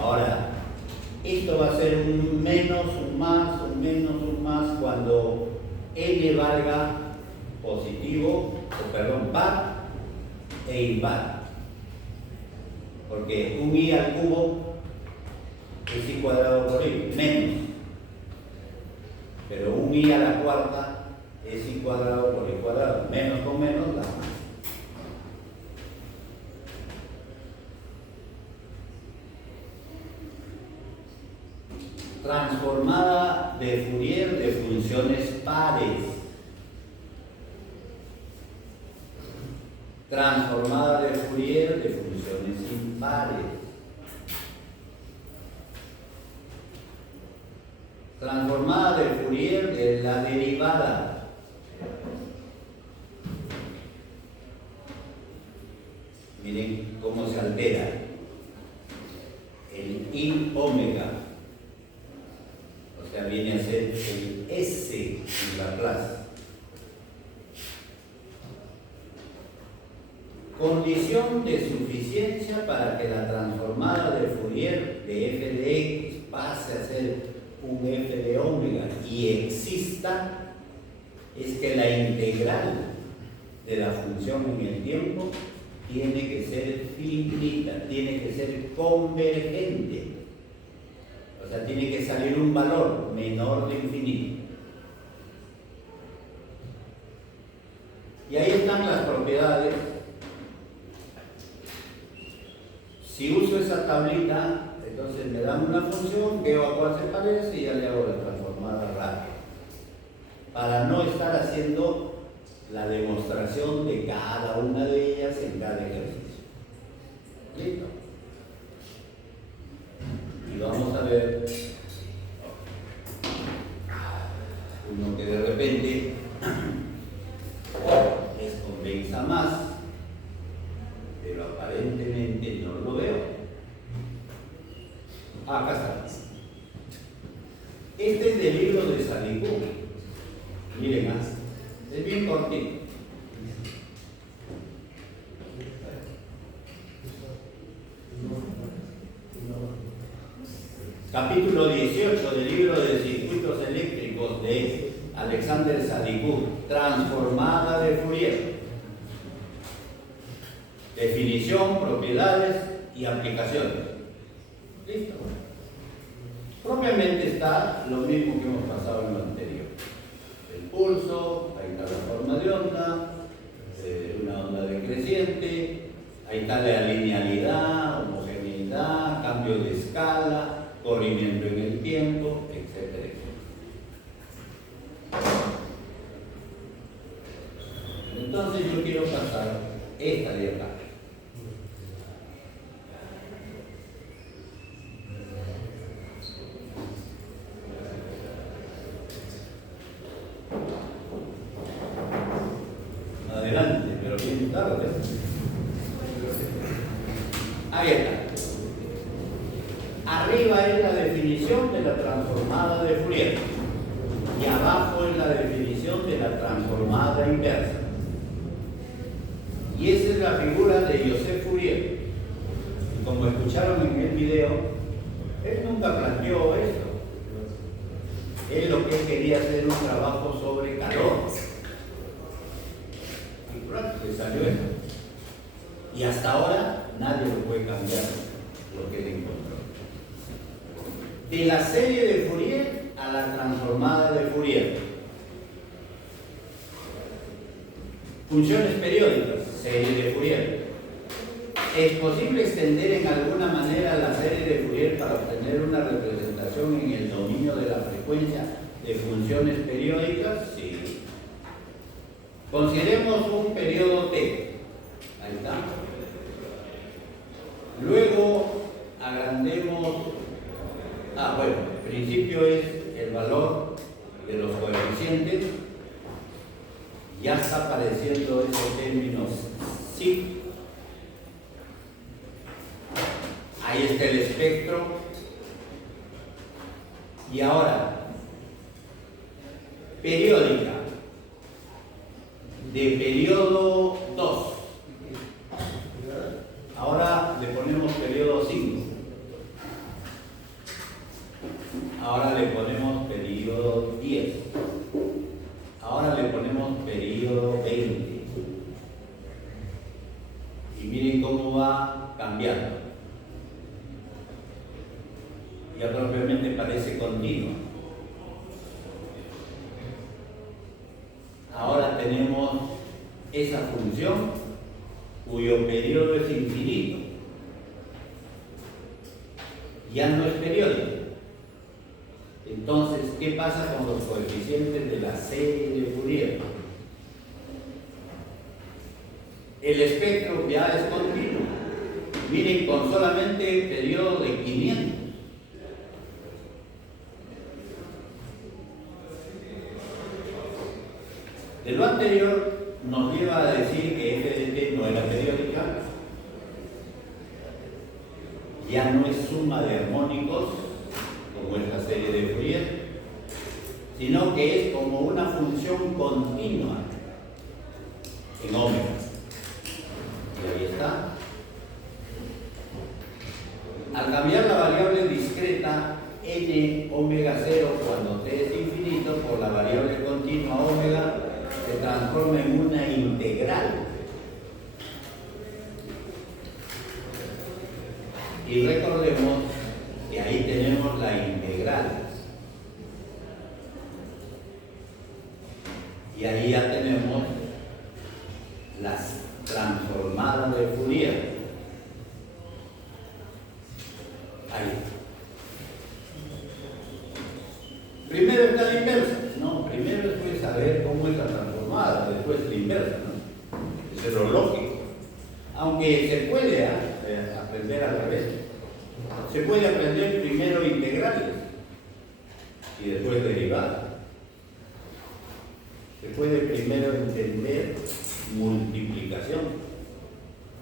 Ahora, esto va a ser un menos, un más, un menos, un más cuando n valga positivo, par e impar. Porque un i al cubo es i cuadrado por i, menos. Pero un i a la cuarta es i cuadrado por i cuadrado. Menos con menos da más. Transformada de Fourier de funciones pares. Transformada de Fourier de funciones impares. Transformada de Fourier de la derivada. Miren cómo se altera el I omega. O sea, viene a ser el S en Laplace. Condición de suficiencia para que la transformada de Fourier de f de x pase a ser un f de omega y exista es que la integral de la función en el tiempo tiene que ser finita, tiene que ser convergente. O sea, tiene que salir un valor menor de infinito. Y ahí están las propiedades. Si uso esa tablita, entonces me dan una función, veo a cuál se parece y ya le hago la transformada rápida. Para no estar haciendo la demostración de cada una de ellas en cada ejercicio. ¿Listo? Y vamos a ver uno que de repente les convenza más, pero aparentemente no lo veo. Acá está. Este es del libro de Sadiku. Miren, es bien cortito. Capítulo 18 del libro de circuitos eléctricos de Alexander Sadiku, transformada de Fourier. Definición, propiedades y aplicaciones. ¿Listo? Propiamente está lo mismo que hemos pasado en lo anterior. El pulso, ahí está la forma de onda, una onda decreciente, ahí está la linealidad, homogeneidad, cambio de escala, corrimiento en el tiempo, etcétera, etcétera. Entonces yo quiero pasar esta de acá. Adelante, pero bien tarde. Ahí está. Arriba es la definición de la transformada de Fourier y abajo es la definición de la transformada inversa. Y esa es la figura de Joseph Fourier. Y como escucharon en el video, él nunca planteó esto. Él lo que quería hacer un trabajo sobre calor. Y pronto le salió esto. Y hasta ahora nadie lo puede cambiar lo que él encontró. De la serie de Fourier a la transformada de Fourier. Funciones periódicas, serie de Fourier. ¿Es posible extender en alguna manera la serie de Fourier para obtener una representación en el dominio de la frecuencia de funciones periódicas? Sí. Consideremos un periodo T. Ahí está. Luego agrandemos. Bueno, el principio es el valor de los coeficientes. Ya está apareciendo ese término sí. Ahí está el espectro. Y ahora, periódica de periodo 2. Ahora le ponemos periodo 5. Ahora le ponemos periodo 10. Ahora le ponemos periodo 20. Y miren cómo va cambiando. Ya propiamente parece continuo. Ahora tenemos esa función cuyo periodo es infinito. Ya no es periódico. ¿qué pasa con los coeficientes de la serie de Fourier? El espectro ya es continuo. Miren, con solamente periodo de 500. De lo anterior nos lleva a decir que f de t no era periódica, ya no es suma de armónicos, como es la serie de Fourier, sino que es como una función continua en ómega. Y ahí está. Al cambiar la variable discreta n omega 0 cuando t es infinito por la variable continua omega, se transforma en una integral. Y recordemos que ahí tenemos la integral. Y ahí ya tenemos las transformadas de Fourier. Ahí. Primero está la inversa. No, primero es saber cómo es la transformada, después la inversa, ¿no? Eso es lo lógico. Aunque se puede aprender al revés. Se puede aprender primero integrales y después derivadas. Se puede primero entender multiplicación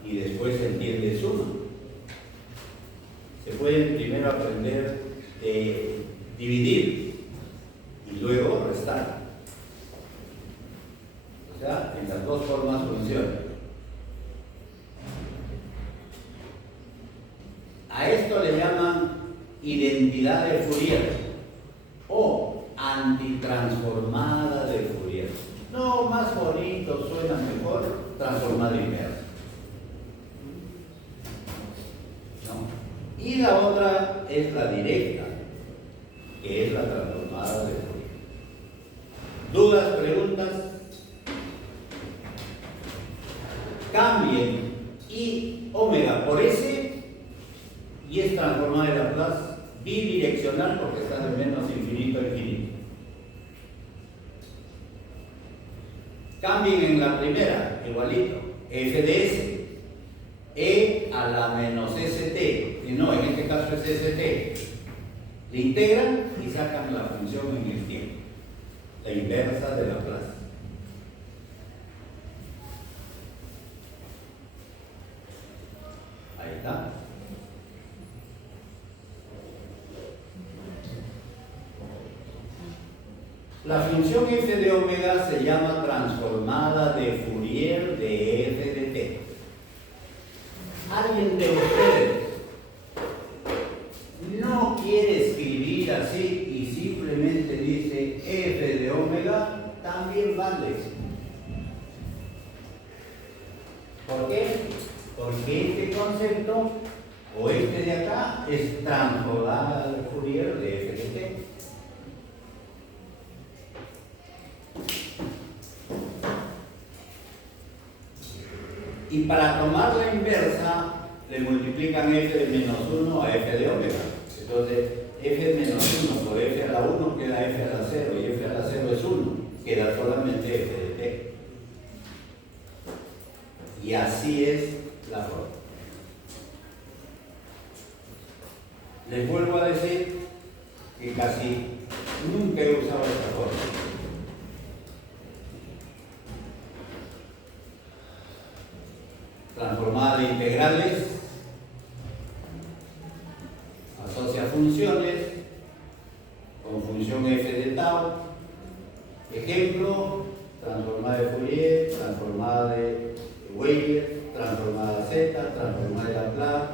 y después se entiende suma. Se puede primero aprender dividir y luego restar. O sea, en las dos formas funciona. A esto le llaman identidad de Fourier o antitransformada de Fourier. No, más bonito, suena mejor, transformada inversa. ¿No? Y la otra es la directa, que es la transformada de Fourier. ¿Dudas, preguntas? Cambien y omega por S y es transformada de Laplace bidireccional porque está de menos infinito a infinito. Cambien en la primera, igualito, f de s, e a la menos st, y no, en este caso es st. Le integran y sacan la función en el tiempo, la inversa de Laplace. Ahí está. La función f de omega se llama transformada de Fourier de f de t. ¿Alguien de ustedes no quiere escribir así y simplemente dice f de omega? También vale. ¿Por qué? Porque este concepto o este de acá es transformada de Fourier de f de t. Y para tomar la inversa, le multiplican f de menos 1 a f de omega. Entonces, f de menos 1 por f a la 1 queda f a la 0, y f a la 0 es 1. Queda solamente f de t. Y así es la forma. Les vuelvo a decir que casi nunca he usado esta forma. Transformada de integrales, asocia funciones con función f de tau. Ejemplo, transformada de Fourier, transformada de Weyer, transformada z, transformada de Laplace,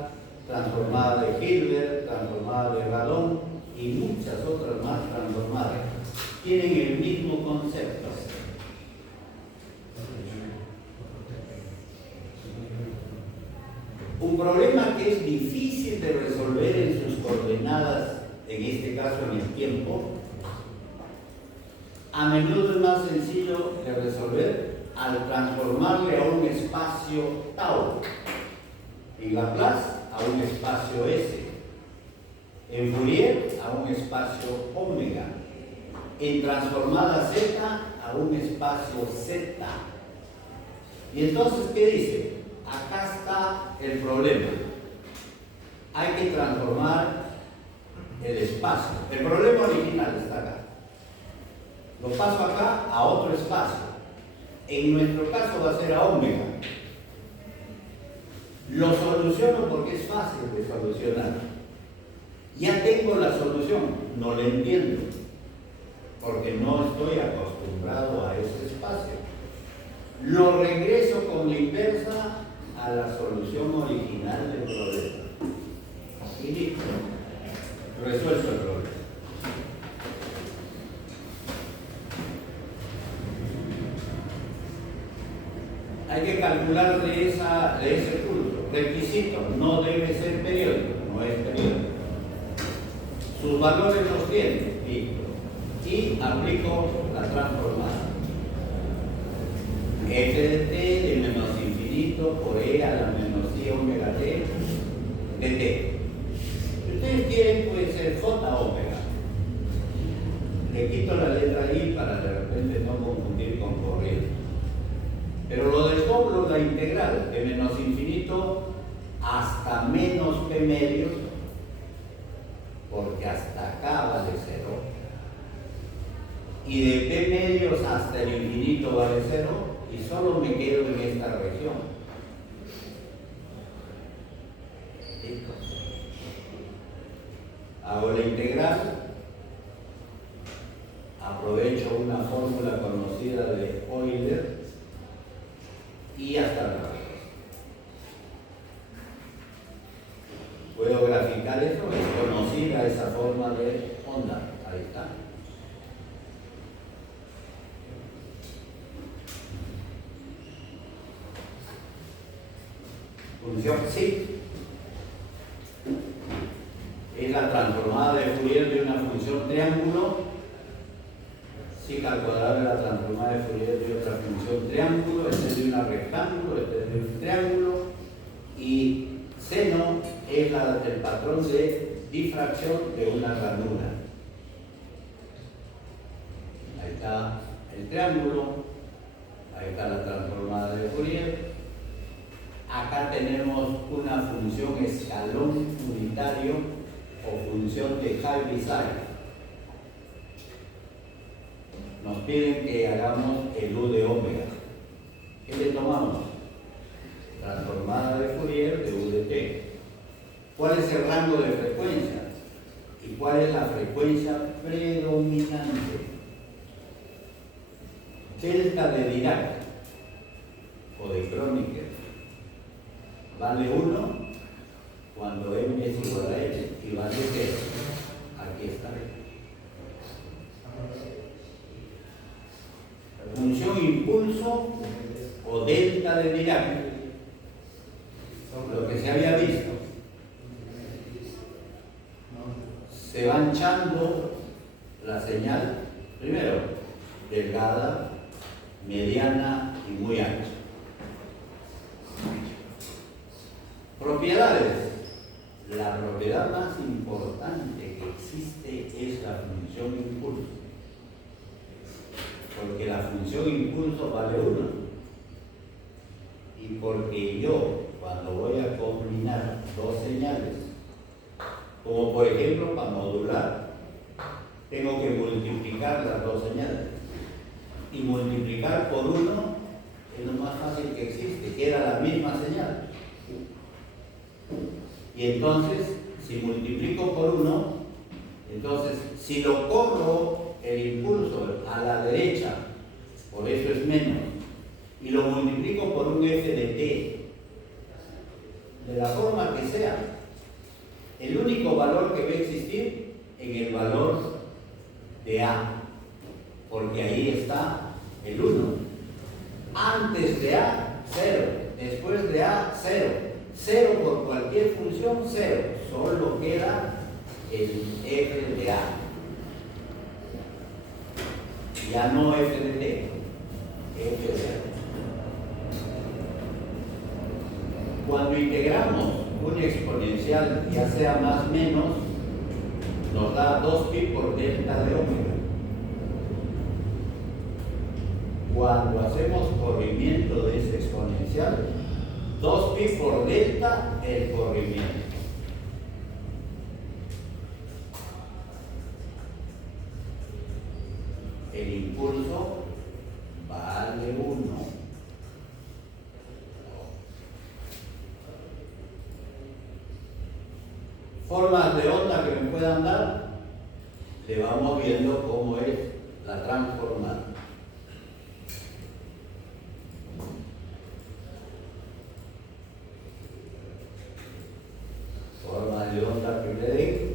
transformada de Hilbert, transformada de Radon y muchas otras más transformadas. Tienen el mismo concepto. Un problema que es difícil de resolver en sus coordenadas, en este caso en el tiempo, a menudo es más sencillo de resolver al transformarle a un espacio tau, en Laplace a un espacio S, en Fourier a un espacio omega. en transformada z a un espacio z. Y entonces, ¿qué dice? Acá está el problema. Hay que transformar el espacio. El problema original está acá. Lo paso acá a otro espacio. En nuestro caso va a ser a omega. Lo soluciono porque es fácil de solucionar. Ya tengo la solución, no la entiendo, porque no estoy acostumbrado a ese espacio. Lo regreso con la inversa a la solución original del problema. Y listo, resuelto el problema. Hay que calcular de ese curso. Requisito, no debe ser periódico, no es periódico. Sus valores los tiene, listo. Y aplico la transformada. F de t de menos infinito por e a la menos i omega t de t. Si ustedes quieren, puede ser j omega. Le quito la letra i para de repente no confundir con corriente. Pero lo desdoblo la integral de menos infinito hasta menos p medios, porque hasta acá vale 0. Y de p medios hasta el infinito vale 0, y solo me quedo en esta región. ¿Listo? Hago la integral, aprovecho una fórmula conocida de Euler y hasta la raíz. Puedo graficar eso, es conocida esa forma de onda. Ahí está. Función psi es la transformada de Fourier de una función triángulo. Psi al cuadrado es la transformada de Fourier de otra función triángulo. Este es de una rectángulo, este es de un triángulo. Y seno es el patrón de difracción de una ranura. Ahí está el triángulo, ahí está la transformada de Fourier. Acá tenemos una función escalón unitario o función de Heaviside. Nos piden que hagamos el U de omega. ¿Qué le tomamos? Transformada de Fourier de U de t. ¿Cuál es el rango de frecuencia? ¿Y cuál es la frecuencia predominante? Delta de Dirac o de Kronecker vale 1 cuando m es igual a l y vale 0. Aquí está. Función impulso o delta de Dirac, lo que se había visto. Se va hinchando la señal, primero, delgada, mediana y muy ancha. Propiedades. La propiedad más importante que existe es la función impulso. Porque la función impulso vale 1. Y porque yo, cuando voy a combinar dos señales, como por ejemplo para modular, tengo que multiplicar las dos señales. Y multiplicar por 1 es lo más fácil que existe, que era la misma señal. Y entonces, si multiplico por 1, entonces si lo corro el impulso a la derecha, por eso es menos, y lo multiplico por un f de t, de la forma que sea, el único valor que va a existir en el valor de a, porque ahí está el 1. Antes de a, 0. Después de a, 0. 0 por cualquier función, 0. Solo queda el f de a. Ya no f de t, f de a. Cuando integramos un exponencial, ya sea más o menos, nos da 2pi por delta de omega. Cuando hacemos corrimiento de ese exponencial, 2pi por delta el corrimiento. El impulso vale 1. Formas de onda que me puedan dar, le vamos viendo cómo es la transformada. Formas de onda que me den,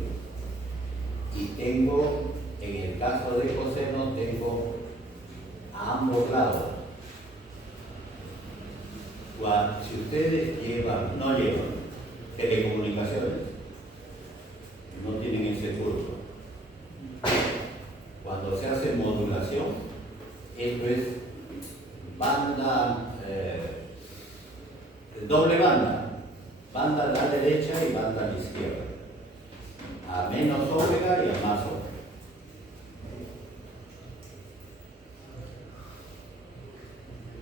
y tengo, en el caso de coseno, tengo a ambos lados. Si ustedes no llevan telecomunicaciones, no tienen ese curso, cuando se hace modulación, esto es banda, doble banda a la derecha y banda a la izquierda, a menos omega y a más omega.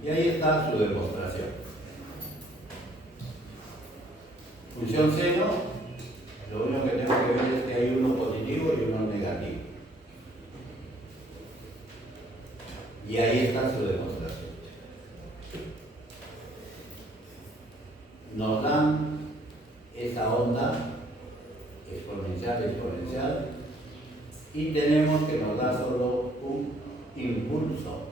Y ahí está su demostración. Función seno, lo único que tengo que ver es que hay uno positivo y uno negativo. Y ahí está su demostración. Nos dan esa onda exponencial, y tenemos que nos da solo un impulso.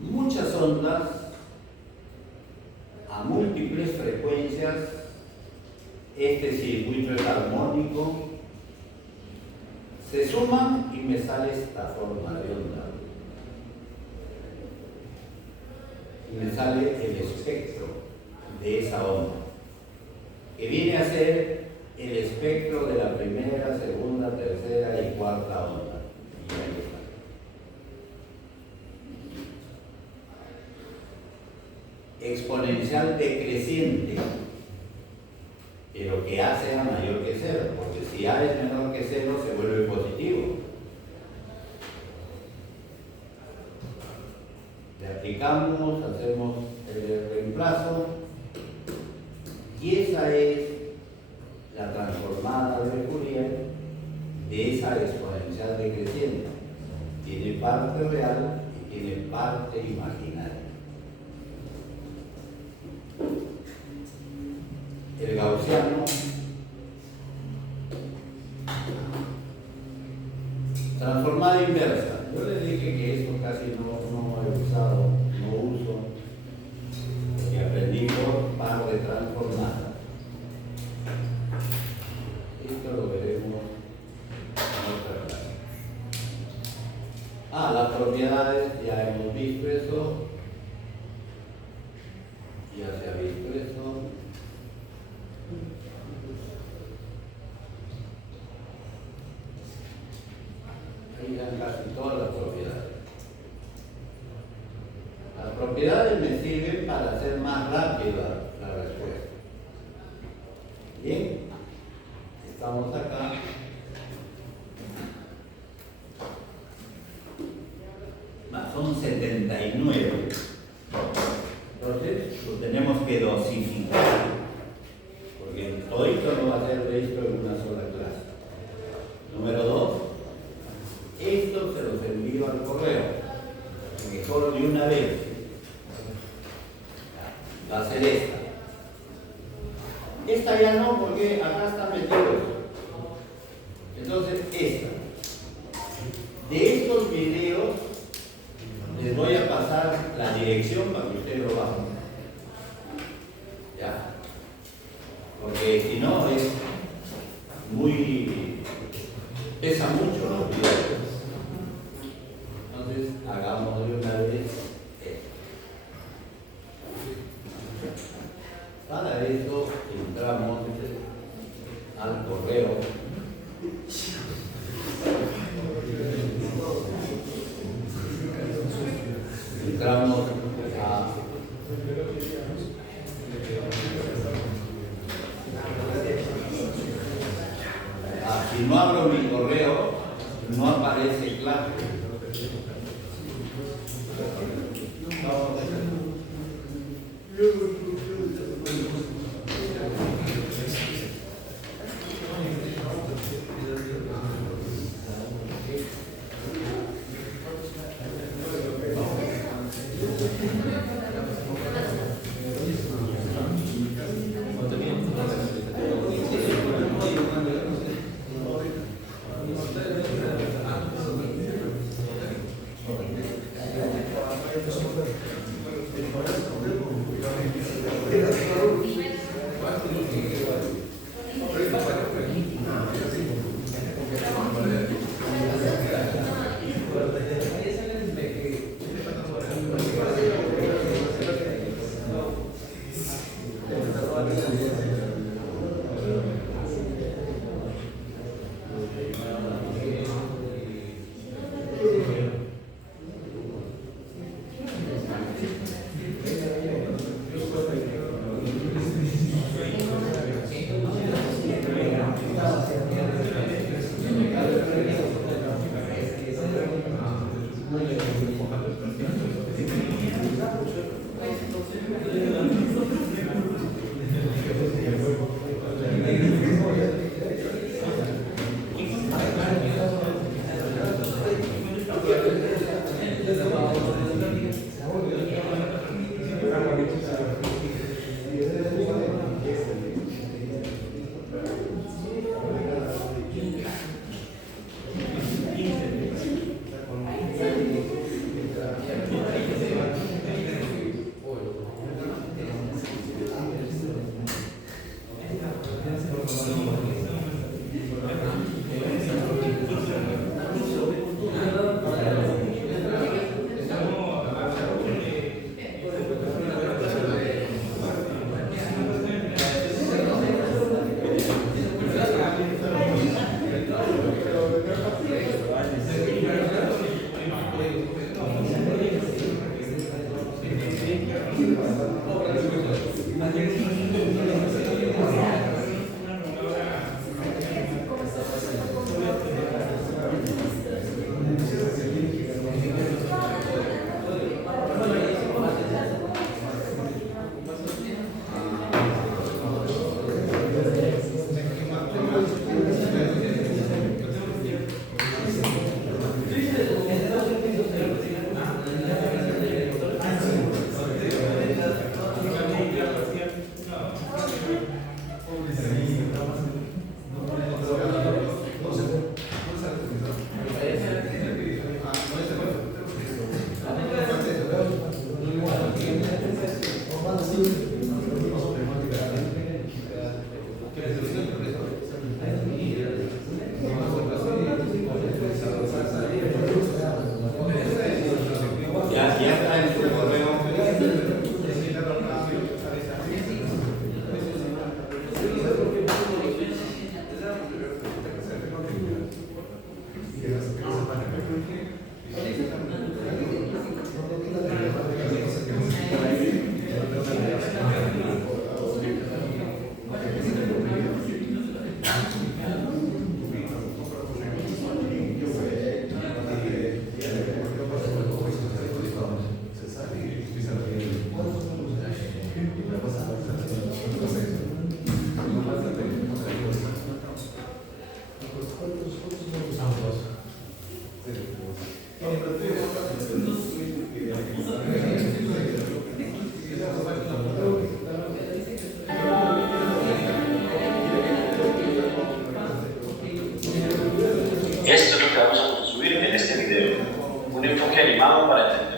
Muchas ondas a múltiples frecuencias, este circuito es armónico, se suman y me sale esta forma de onda. Y me sale el espectro de esa onda, que viene a ser el espectro de la primera, segunda, tercera y cuarta onda. Y ahí está. Exponencial decreciente, pero que A sea mayor que 0, porque si A es menor que 0 se vuelve positivo. Le aplicamos, hacemos el reemplazo, y esa es la transformada de Fourier de esa exponencial decreciente. Tiene parte real y tiene parte imaginaria. El gaussiano, transformada inversa. Yo les dije que esto casi no he usado, no uso, porque aprendí por par de transformada. Esto lo veremos en otra clase. Las propiedades, ya hemos visto eso, ya se ha visto eso. Ahí dan casi todas las propiedades. Las propiedades me sirven para hacer más rápida la respuesta. Bien, estamos acá. Son 79. Entonces, lo tenemos que dosificar, porque todo esto no va a ser visto en una sola clase. Número 2, esto se los envío al correo, mejor de una vez. Va a ser esta. Esta ya no, porque acá está metido. Entonces, esta. De estos videos les voy a pasar la dirección para que ustedes lo bajen. ¿Ya? Porque si no es pesa mucho los videos. Entonces hagamos de una vez esto. Para eso entramos al correo. Entramos a Si no abro mi correo, no aparece clave. Ya está en su correo. Esto es lo que vamos a construir en este video, un enfoque animado para entender.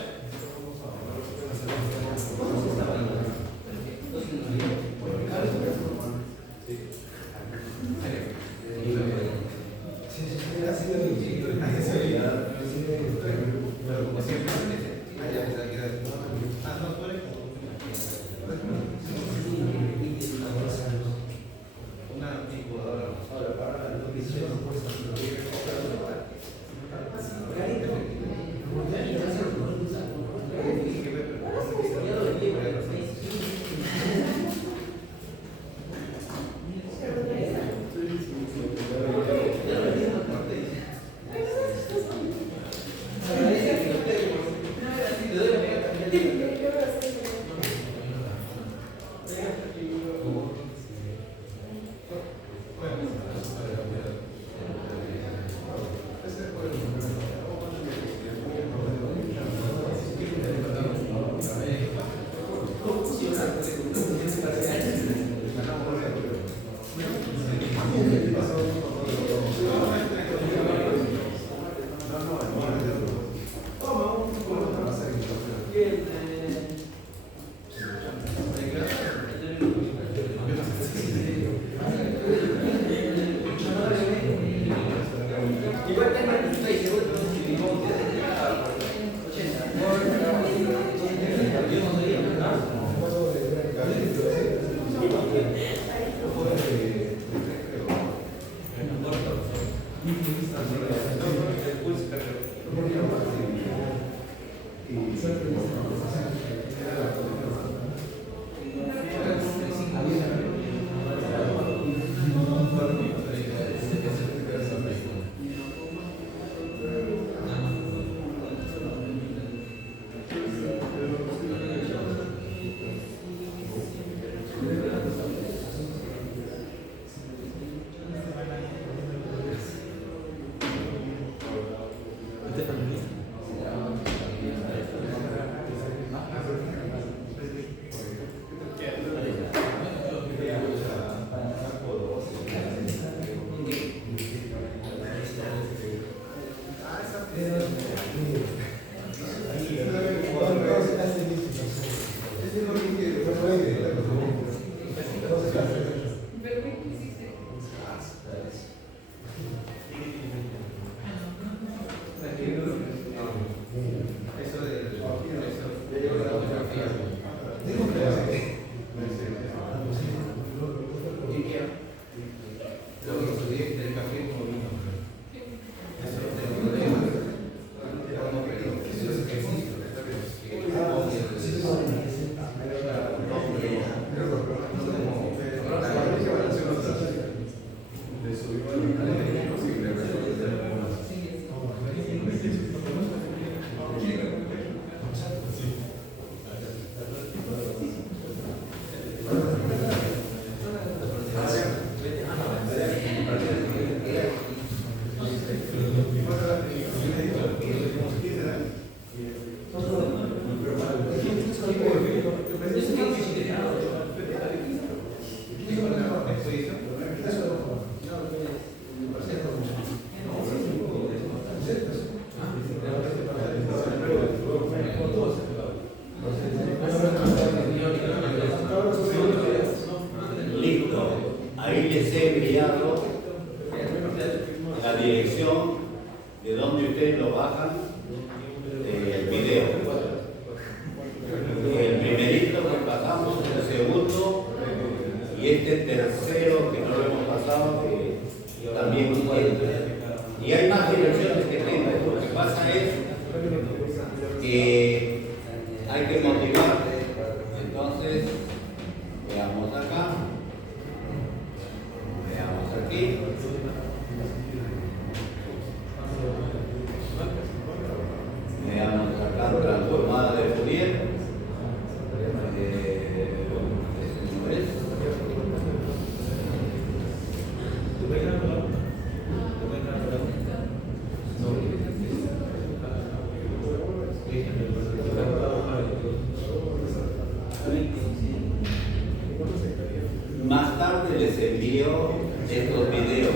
Más tarde les envío estos videos,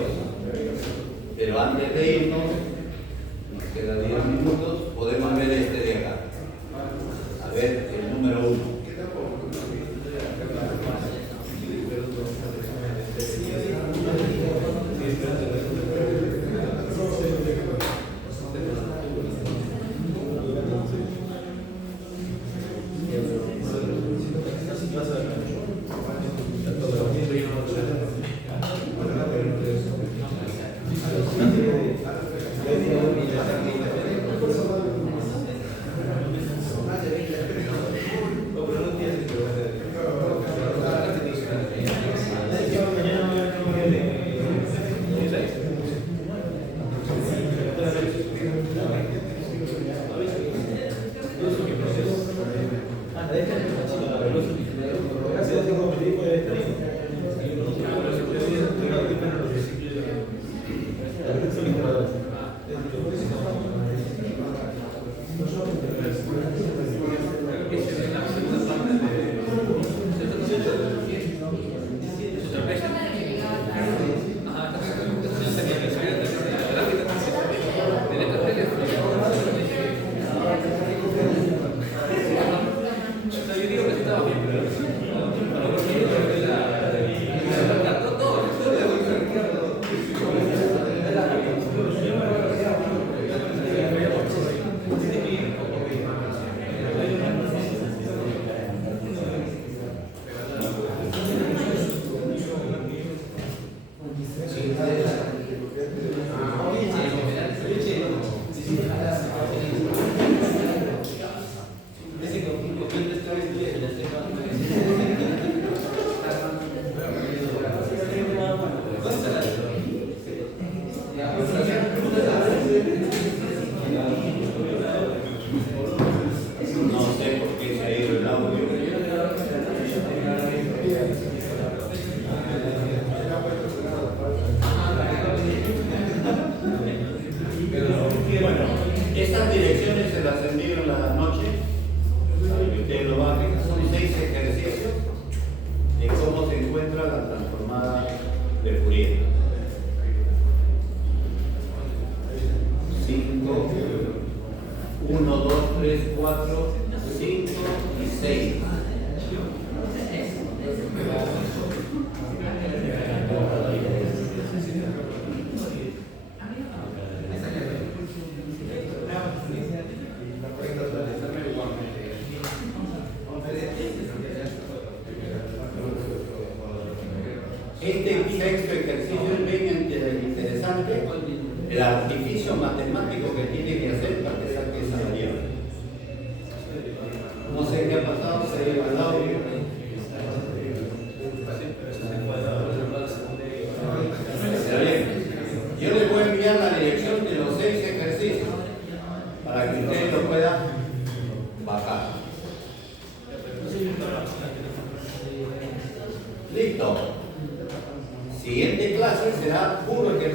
pero antes de irnos, nos quedan 10 minutos, podemos ver este de acá. A ver, el número 1. envío en la noche, para que ustedes lo bajen. Son 6 ejercicios de cómo se encuentra la transformada de Fourier. 5, 1, 2, 3, 4, 5 y 6. Este sexto ejercicio es bien interesante, el artificio matemático que tiene que hacer para que saque esa variable. No sé qué ha pasado, se ha igualado. Pero bien, yo les voy a enviar la dirección de los 6 ejercicios para que ustedes lo puedan bajar. Listo. Siguiente clase será puro ejercicio.